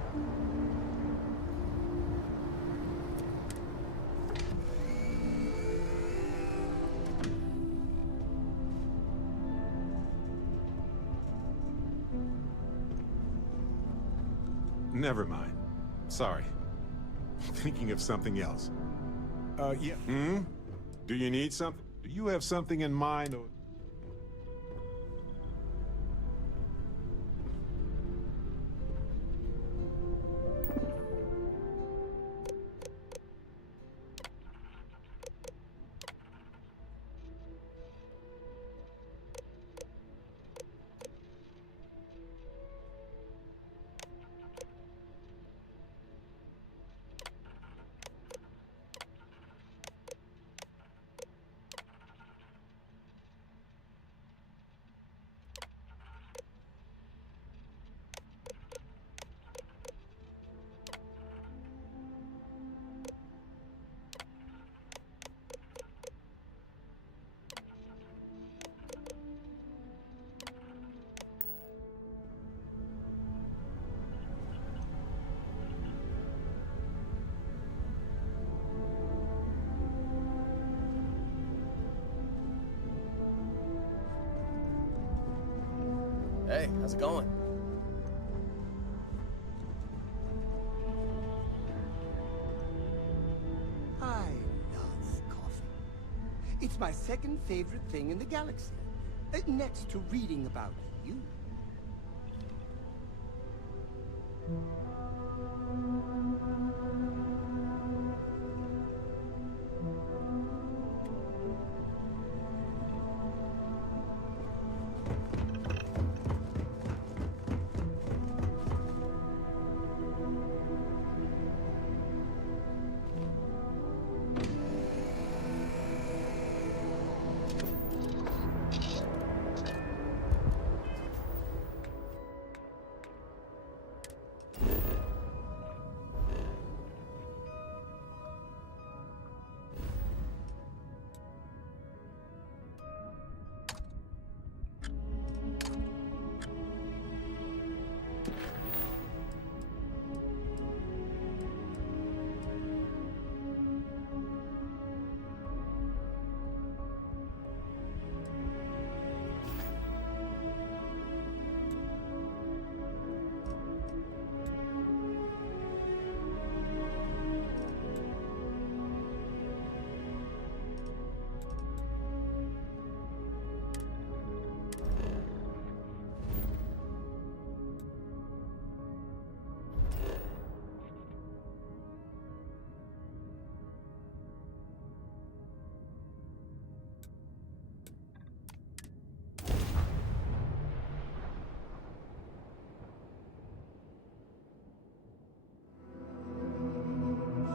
Never mind. Sorry. Thinking of something else. Yeah. Do you need something? Do you have something in mind or... Hey, how's it going? I love coffee. It's my second favorite thing in the galaxy, next to reading about you.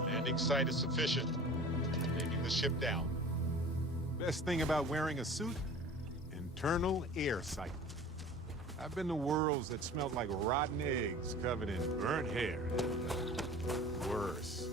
Landing site is sufficient. Taking the ship down. Best thing about wearing a suit? Internal air cycle. I've been to worlds that smelled like rotten eggs covered in burnt hair. Worse.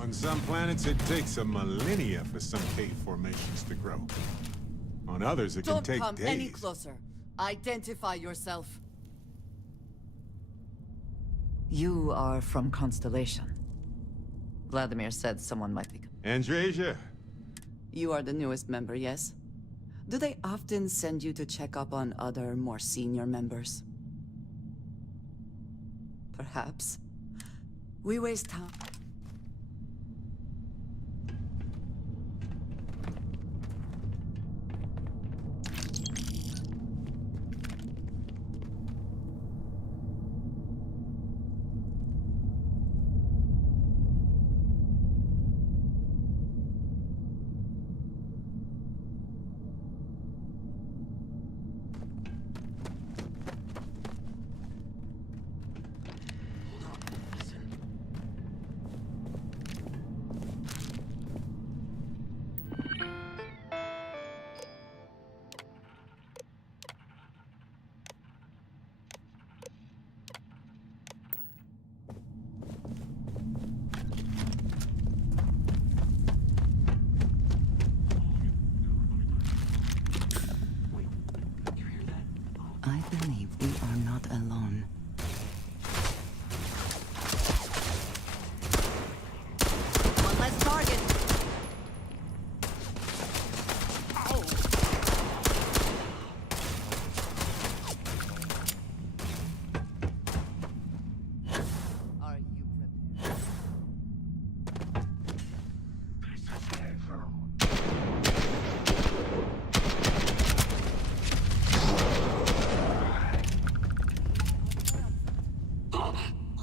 On some planets, it takes a millennia for some cave formations to grow. On others, it can take Don't come days. any closer. Identify yourself. You are from Constellation. Vladimir said someone might be... Andresia. You are the newest member, yes? Do they often send you to check up on other, more senior members? Perhaps. We waste time. I believe we are not alone. One less target. Are you prepared?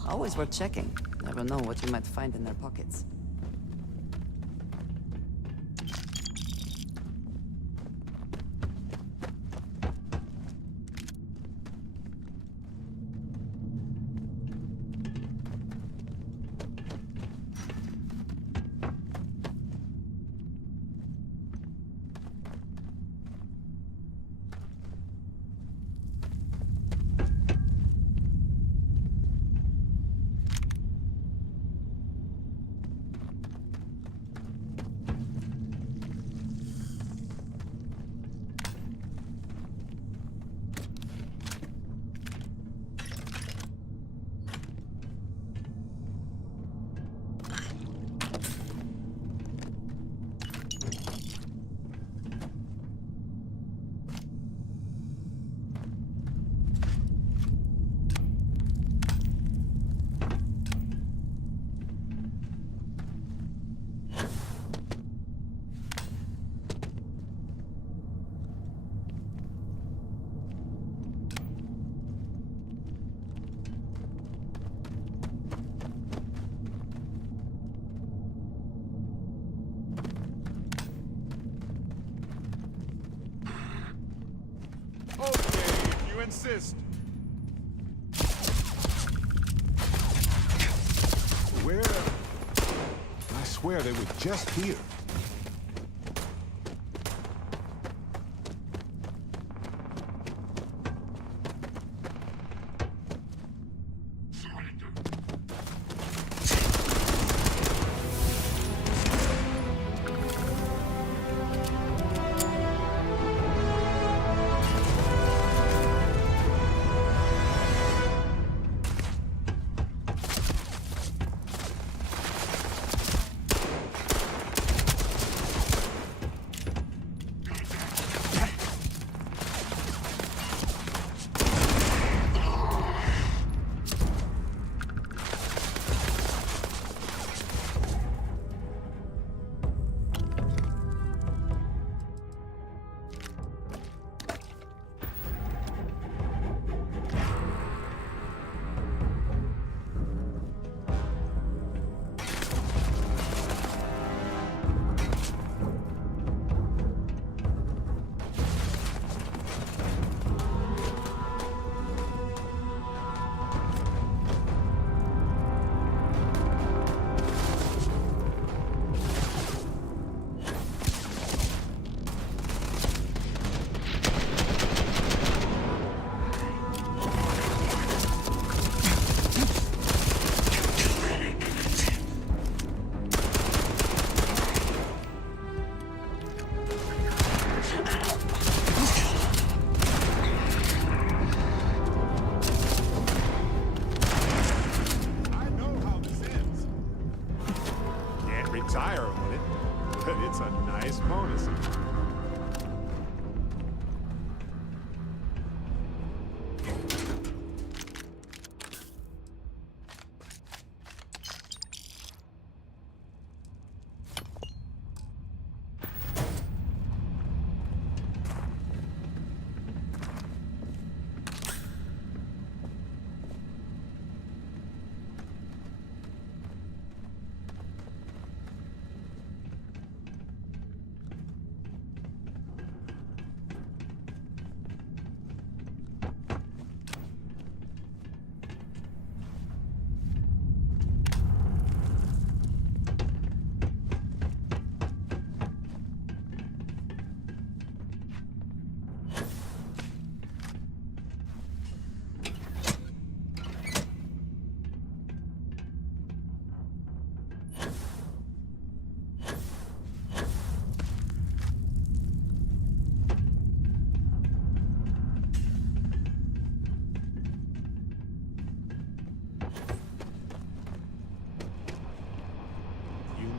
Always worth checking. Never know what you might find in their pockets. assist! Where? I swear they were just here. Retire on it, but it's a nice bonus.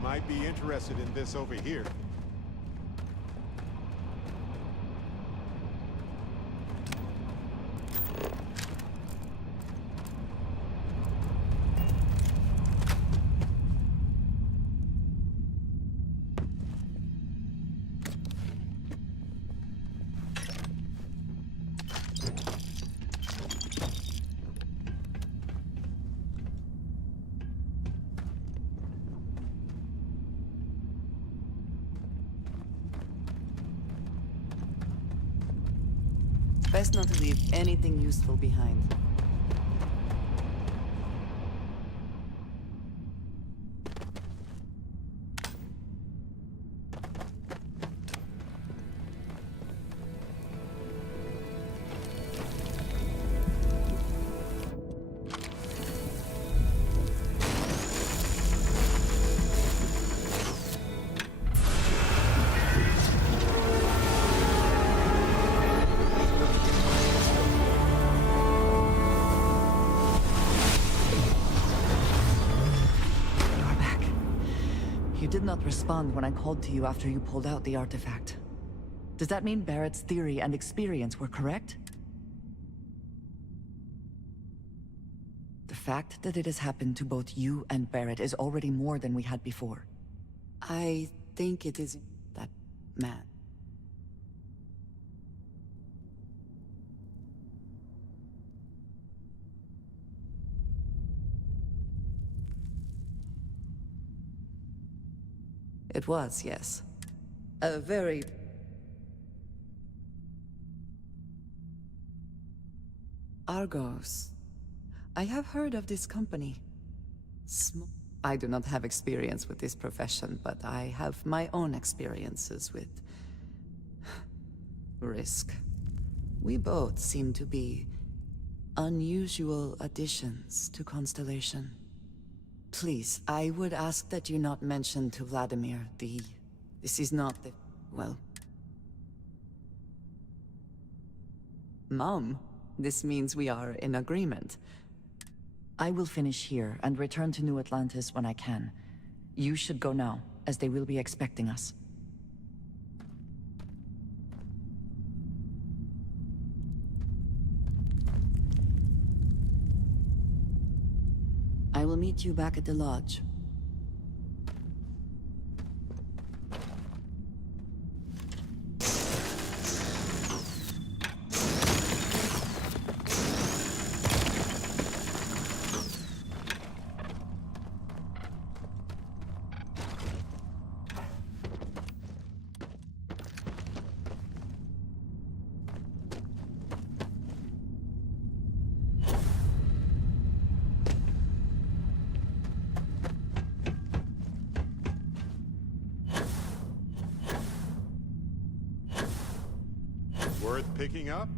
Might be interested in this over here. Best not to leave anything useful behind. You did not respond when I called to you after you pulled out the artifact. Does that mean Barrett's theory and experience were correct? The fact that it has happened to both you and Barrett is already more than we had before. I think it is that man. It was, yes. A very Argos. I have heard of this company. I do not have experience with this profession, but I have my own experiences with risk. We both seem to be unusual additions to Constellation. Please, I would ask that you not mention to Vladimir this is not the... well... Mom, this means we are in agreement. I will finish here and return to New Atlantis when I can. You should go now, as they will be expecting us. I will meet you back at the lodge. Worth picking up?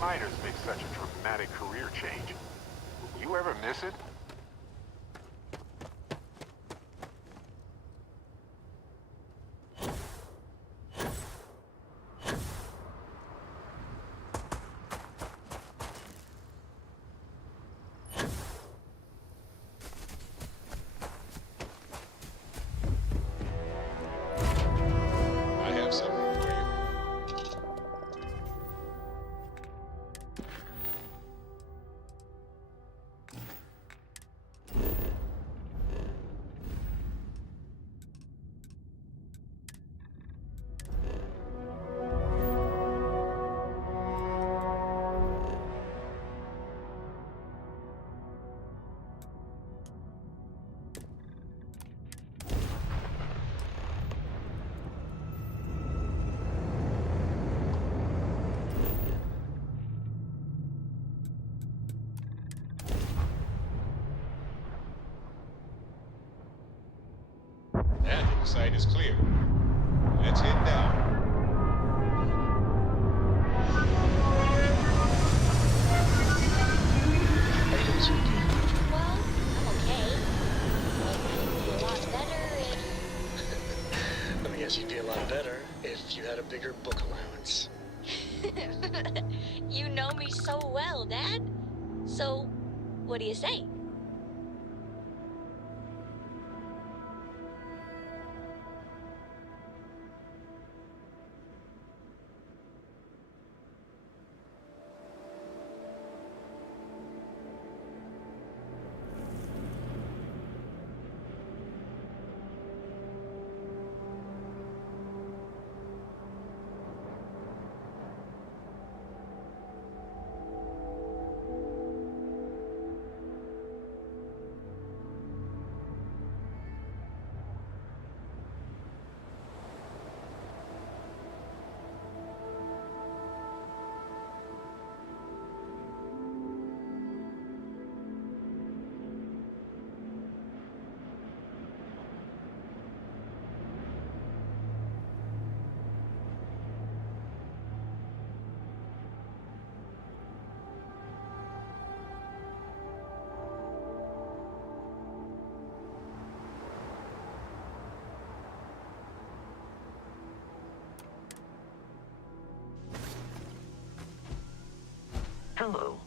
Miners make such a dramatic career change. You ever miss it? I have something for you. Landing site is clear. Let's head down. How you doing, Chucky? Well, I'm okay. But I'd be a lot better if... Let me guess, you'd be a lot better if you had a bigger book allowance. You know me so well, Dad. So, What do you say? Hello.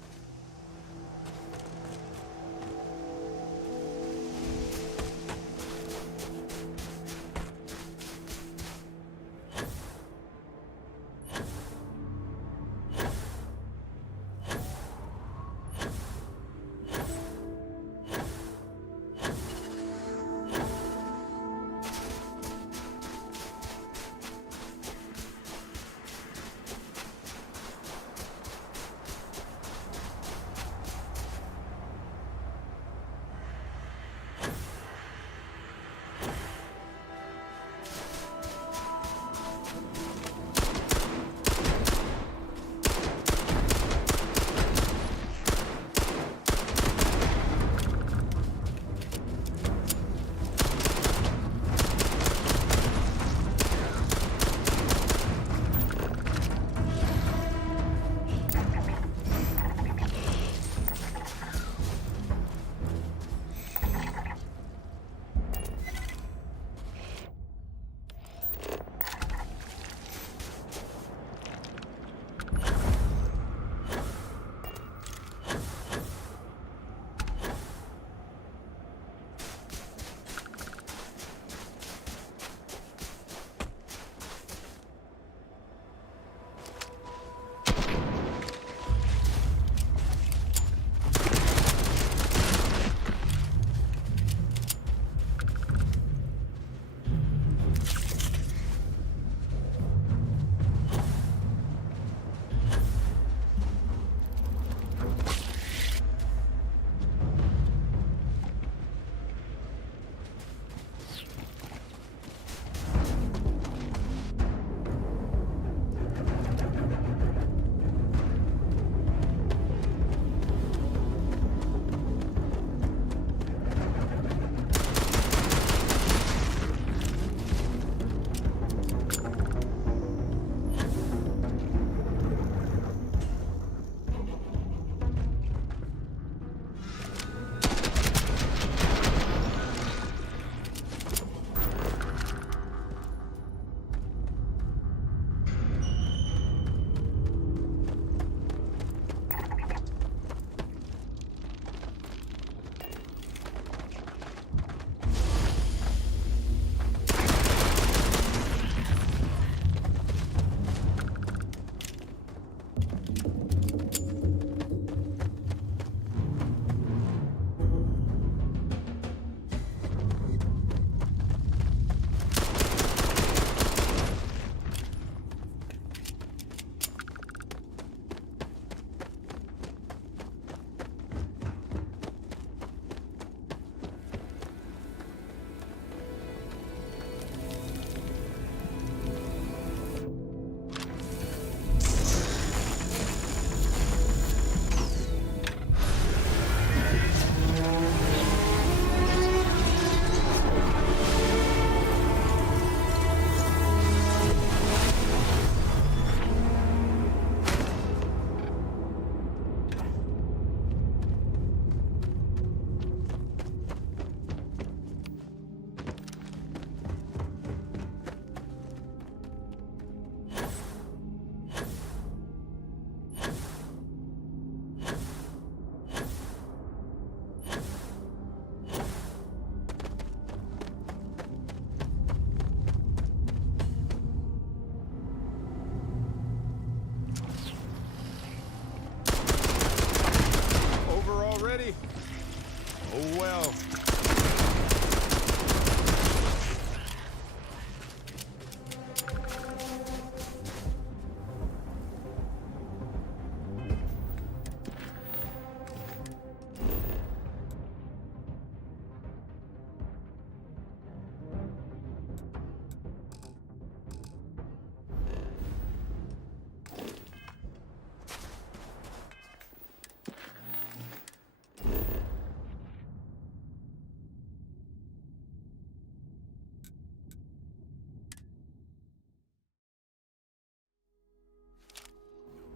Oh well.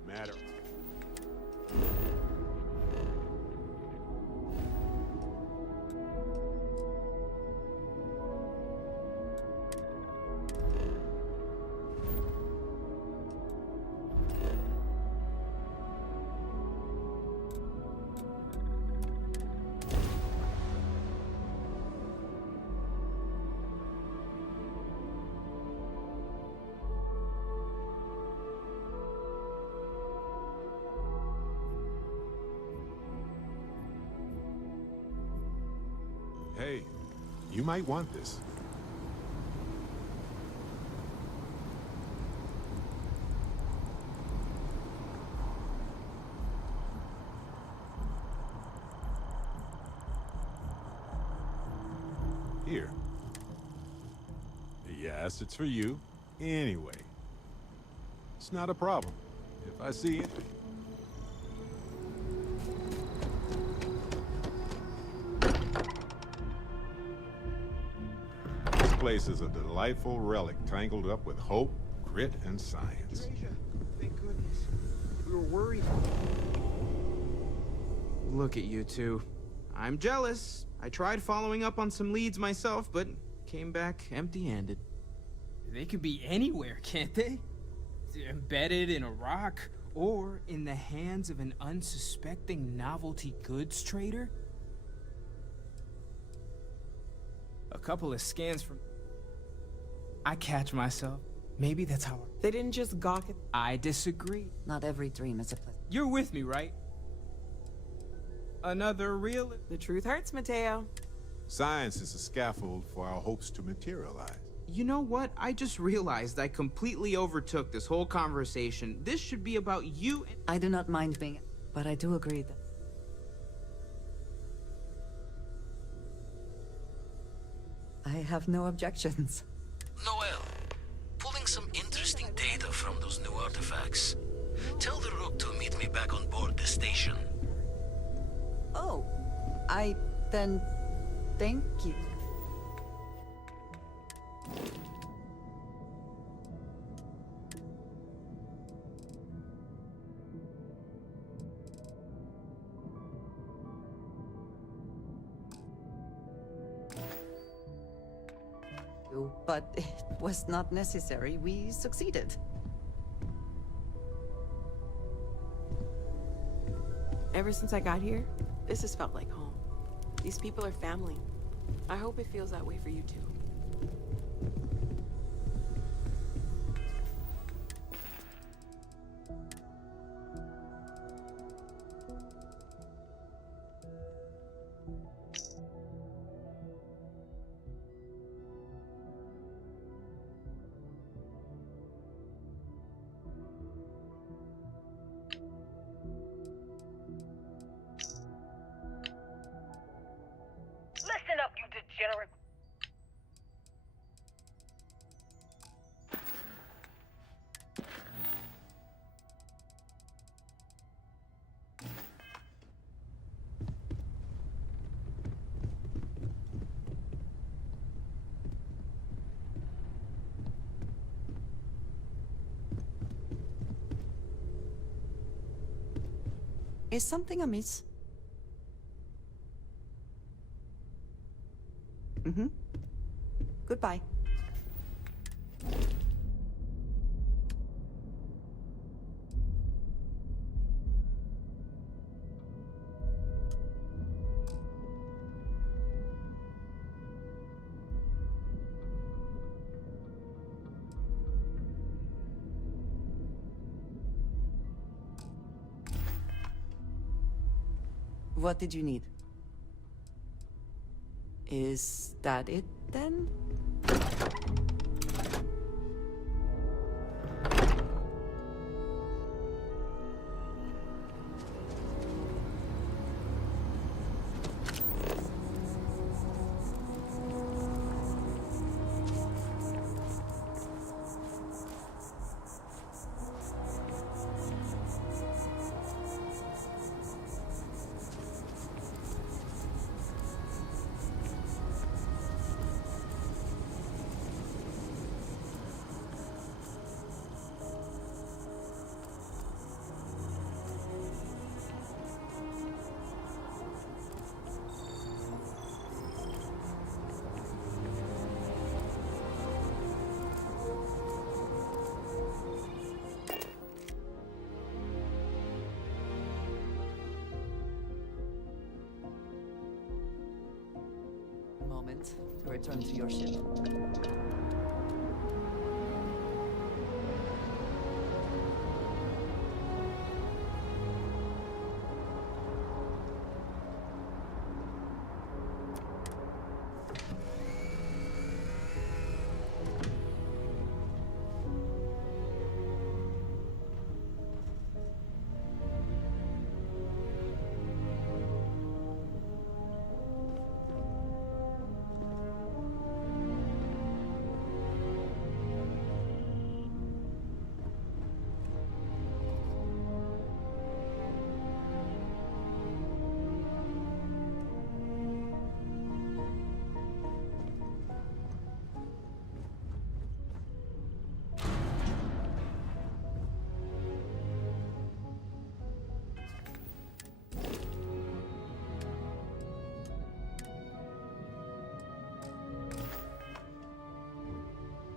Matter. Hey, you might want this. Here. Yes, it's for you. Anyway. It's not a problem. If I see it. This place is a delightful relic tangled up with hope, grit, and science. Thank goodness. We were worried. Look at you two. I'm jealous. I tried following up on some leads myself, but came back empty-handed. They could be anywhere, can't they? Embedded in a rock, or in the hands of an unsuspecting novelty goods trader? A couple of scans from... I catch myself. Maybe that's how... They didn't just gawk at... I disagree. Not every dream is a pleasant. You're with me, right? Another real... The truth hurts, Mateo. Science is a scaffold for our hopes to materialize. You know what? I just realized I completely overtook this whole conversation. This should be about you and... I do not mind being... But I do agree that... I have no objections. Noel, pulling some interesting data from those new artifacts. Tell the Rook to meet me back on board the station. Oh, then... Thank you. But it was not necessary. We succeeded. Ever since I got here, this has felt like home. These people are family. I hope it feels that way for you too. Listen up, you degenerate. Is something amiss? Mm-hmm. Goodbye. What did you need? Is that it, then? Moment to return to your ship.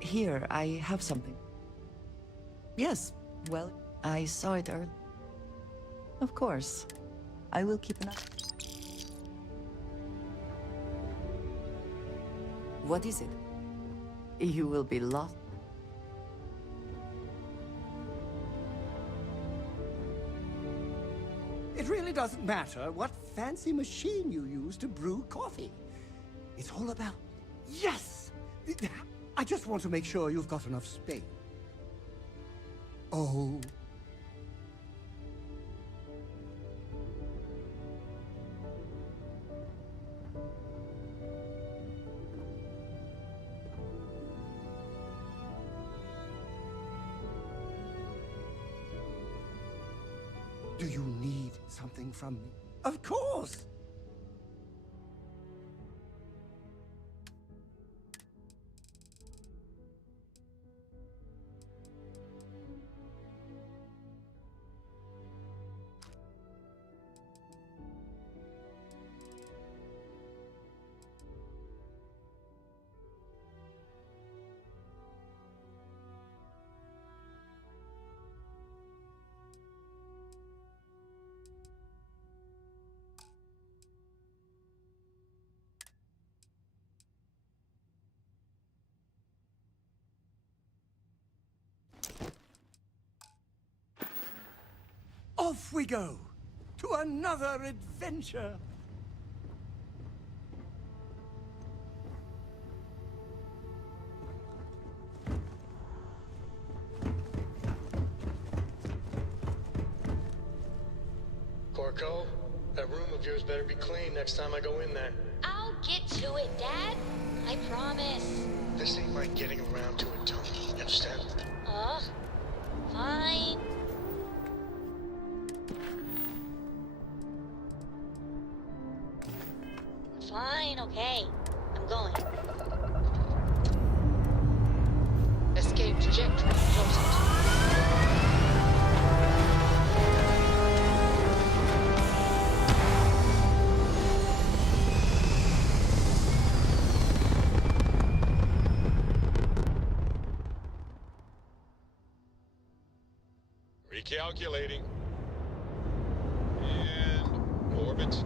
Here, I have something. Yes, well, I saw it earlier. Of course. I will keep an eye. What is it? You will be lost. It really doesn't matter what fancy machine you use to brew coffee. It's all about... Yes! I just want to make sure you've got enough space. Oh. Do you need something from me? Of course! Off we go to another adventure. Corco, that room of yours better be clean next time I go in there. I'll get to it, Dad. I promise. This ain't like getting around to it, Tony. You understand? Fine. Fine, okay. I'm going. Escape trajectory plotted. Recalculating. And orbit.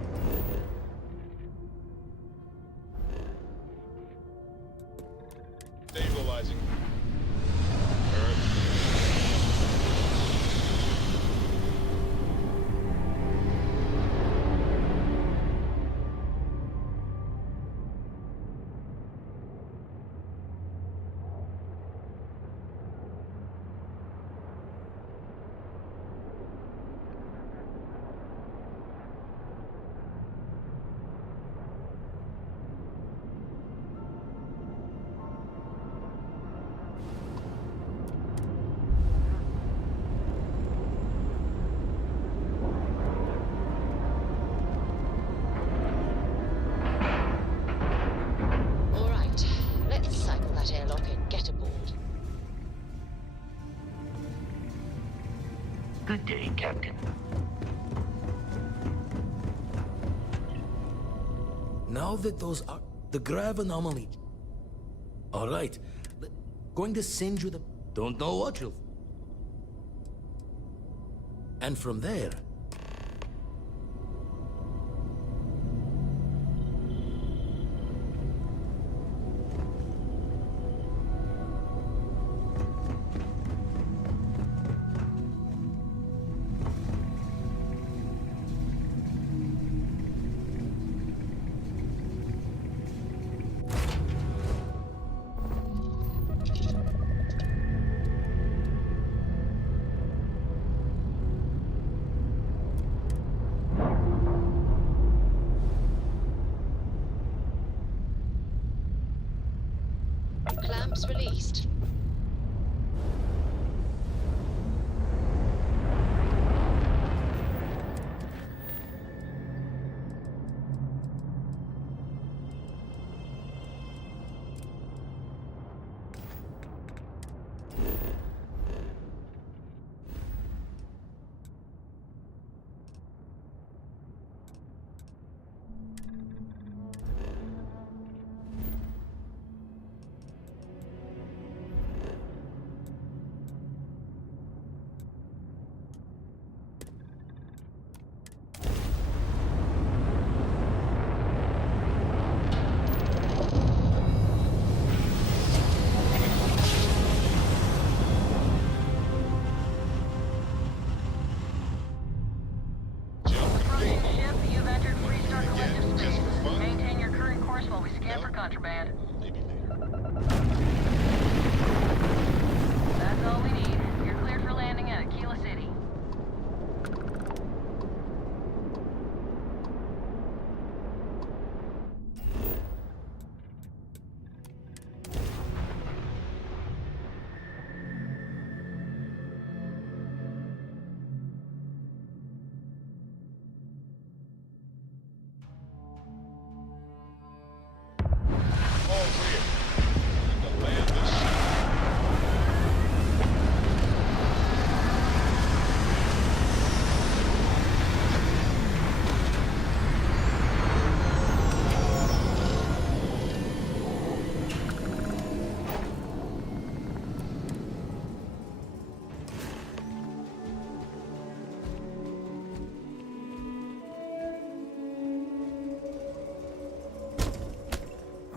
Stabilizing. Now that those are the grav anomaly. All right, going to send you the. Don't know what you'll. And from there. Clamps released.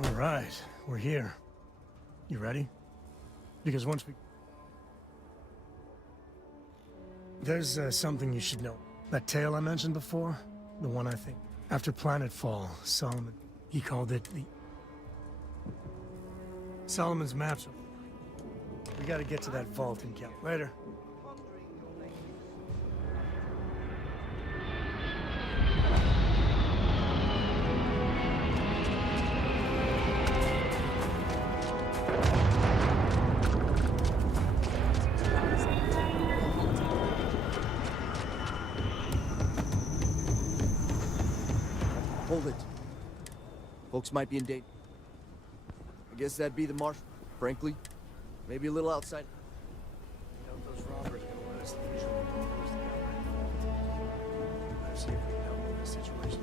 All right, we're here. You ready? Because once we... There's something you should know. That tale I mentioned before, the one I think. After planetfall, Solomon, he called it the... Solomon's Maps. We gotta get to that vault in Cal. Later. Hold it. Folks might be in danger. I guess that'd be the marshal. Frankly, maybe a little outside. You know, those robbers go last. They usually go first. Better see if we can help in this situation.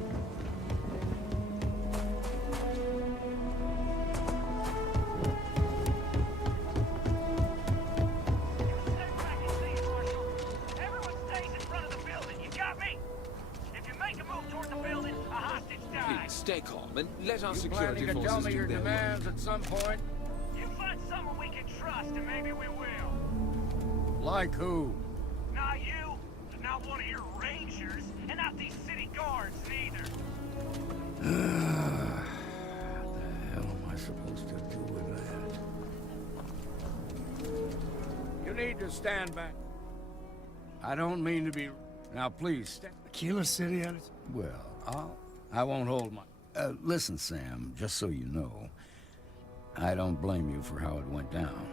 Stay calm and let our You security planning to forces tell me do your their demands work. at some point? You find someone we can trust, and maybe we will. Like who? Not you, not one of your rangers, and not these city guards neither. The hell am I supposed to do with that? You need to stand back. I don't mean to be... Now, please, stand... Kila City at its... Well, I won't hold my... listen, Sam, just so you know, I don't blame you for how it went down.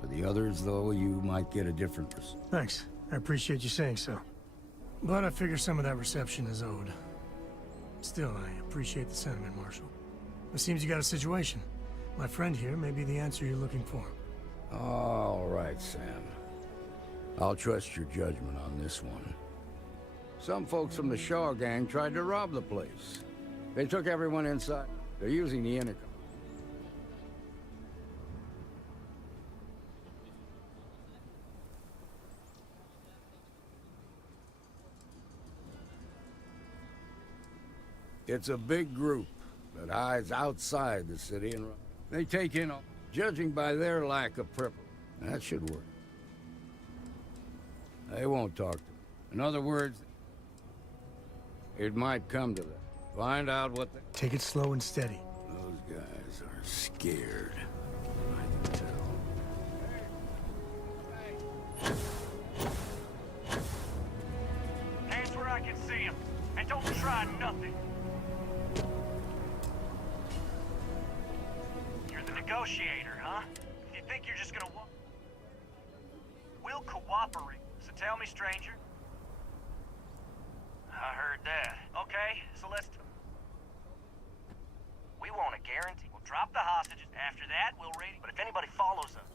For the others, though, you might get a different... Thanks. I appreciate you saying so. But I figure some of that reception is owed. Still, I appreciate the sentiment, Marshal. It seems you got a situation. My friend here may be the answer you're looking for. All right, Sam. I'll trust your judgment on this one. Some folks from the Shaw gang tried to rob the place. They took everyone inside. They're using the intercom. It's a big group that hides outside the city and they take in, judging by their lack of preparation. That should work. They won't talk to them. In other words, it might come to that. Find out what they... Take it slow and steady. Those guys are scared. I can tell. Hands where I can see them. And don't try nothing. You're the negotiator, huh? You think you're just gonna We'll cooperate. So tell me, stranger. I heard that. Okay, so let's... We want a guarantee. We'll drop the hostages. After that, we'll raid. But if anybody follows us...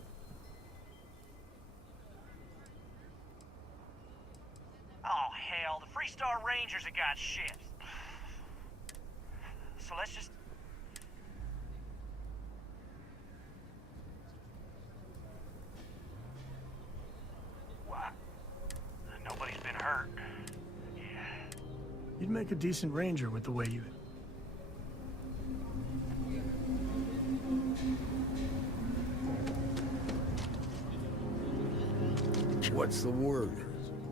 Oh, hell. The Freestar Rangers have got ships. So let's just... What? Nobody's been hurt. You'd make a decent ranger with the way you... What's the word?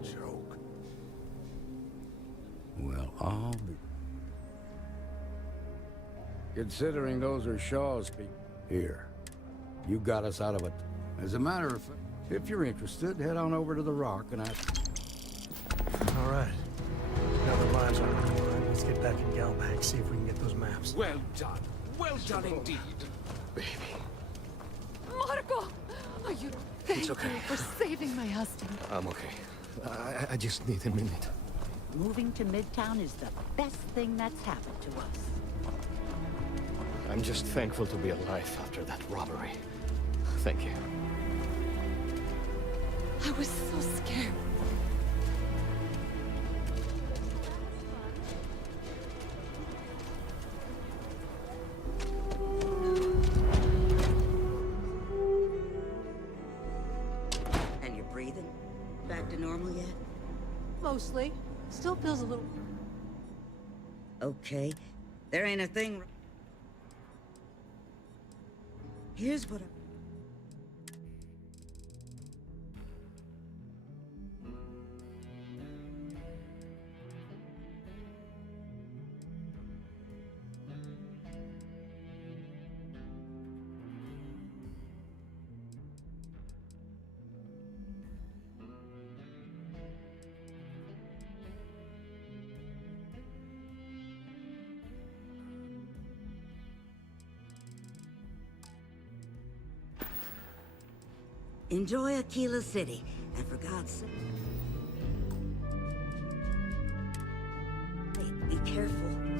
Joke. Well, I'll be... Considering those are Shaw's people. Here. You got us out of it. As a matter of fact, if you're interested, head on over to the Rock and ask... All right. Now the lives are on the line. Let's get back in Galbag, see if we can get those maps. Well done. Well done indeed. Baby. Marco! Are you... Thank okay. you for saving my husband. I'm okay. I just need a minute. Moving to Midtown is the best thing that's happened to us. I'm just thankful to be alive after that robbery. Thank you. I was so scared. And you're breathing? Back to normal yet? Mostly. Still feels a little... Okay. There ain't a thing... Here's what I... Enjoy Aquila City, and for God's sake... Hey, be careful.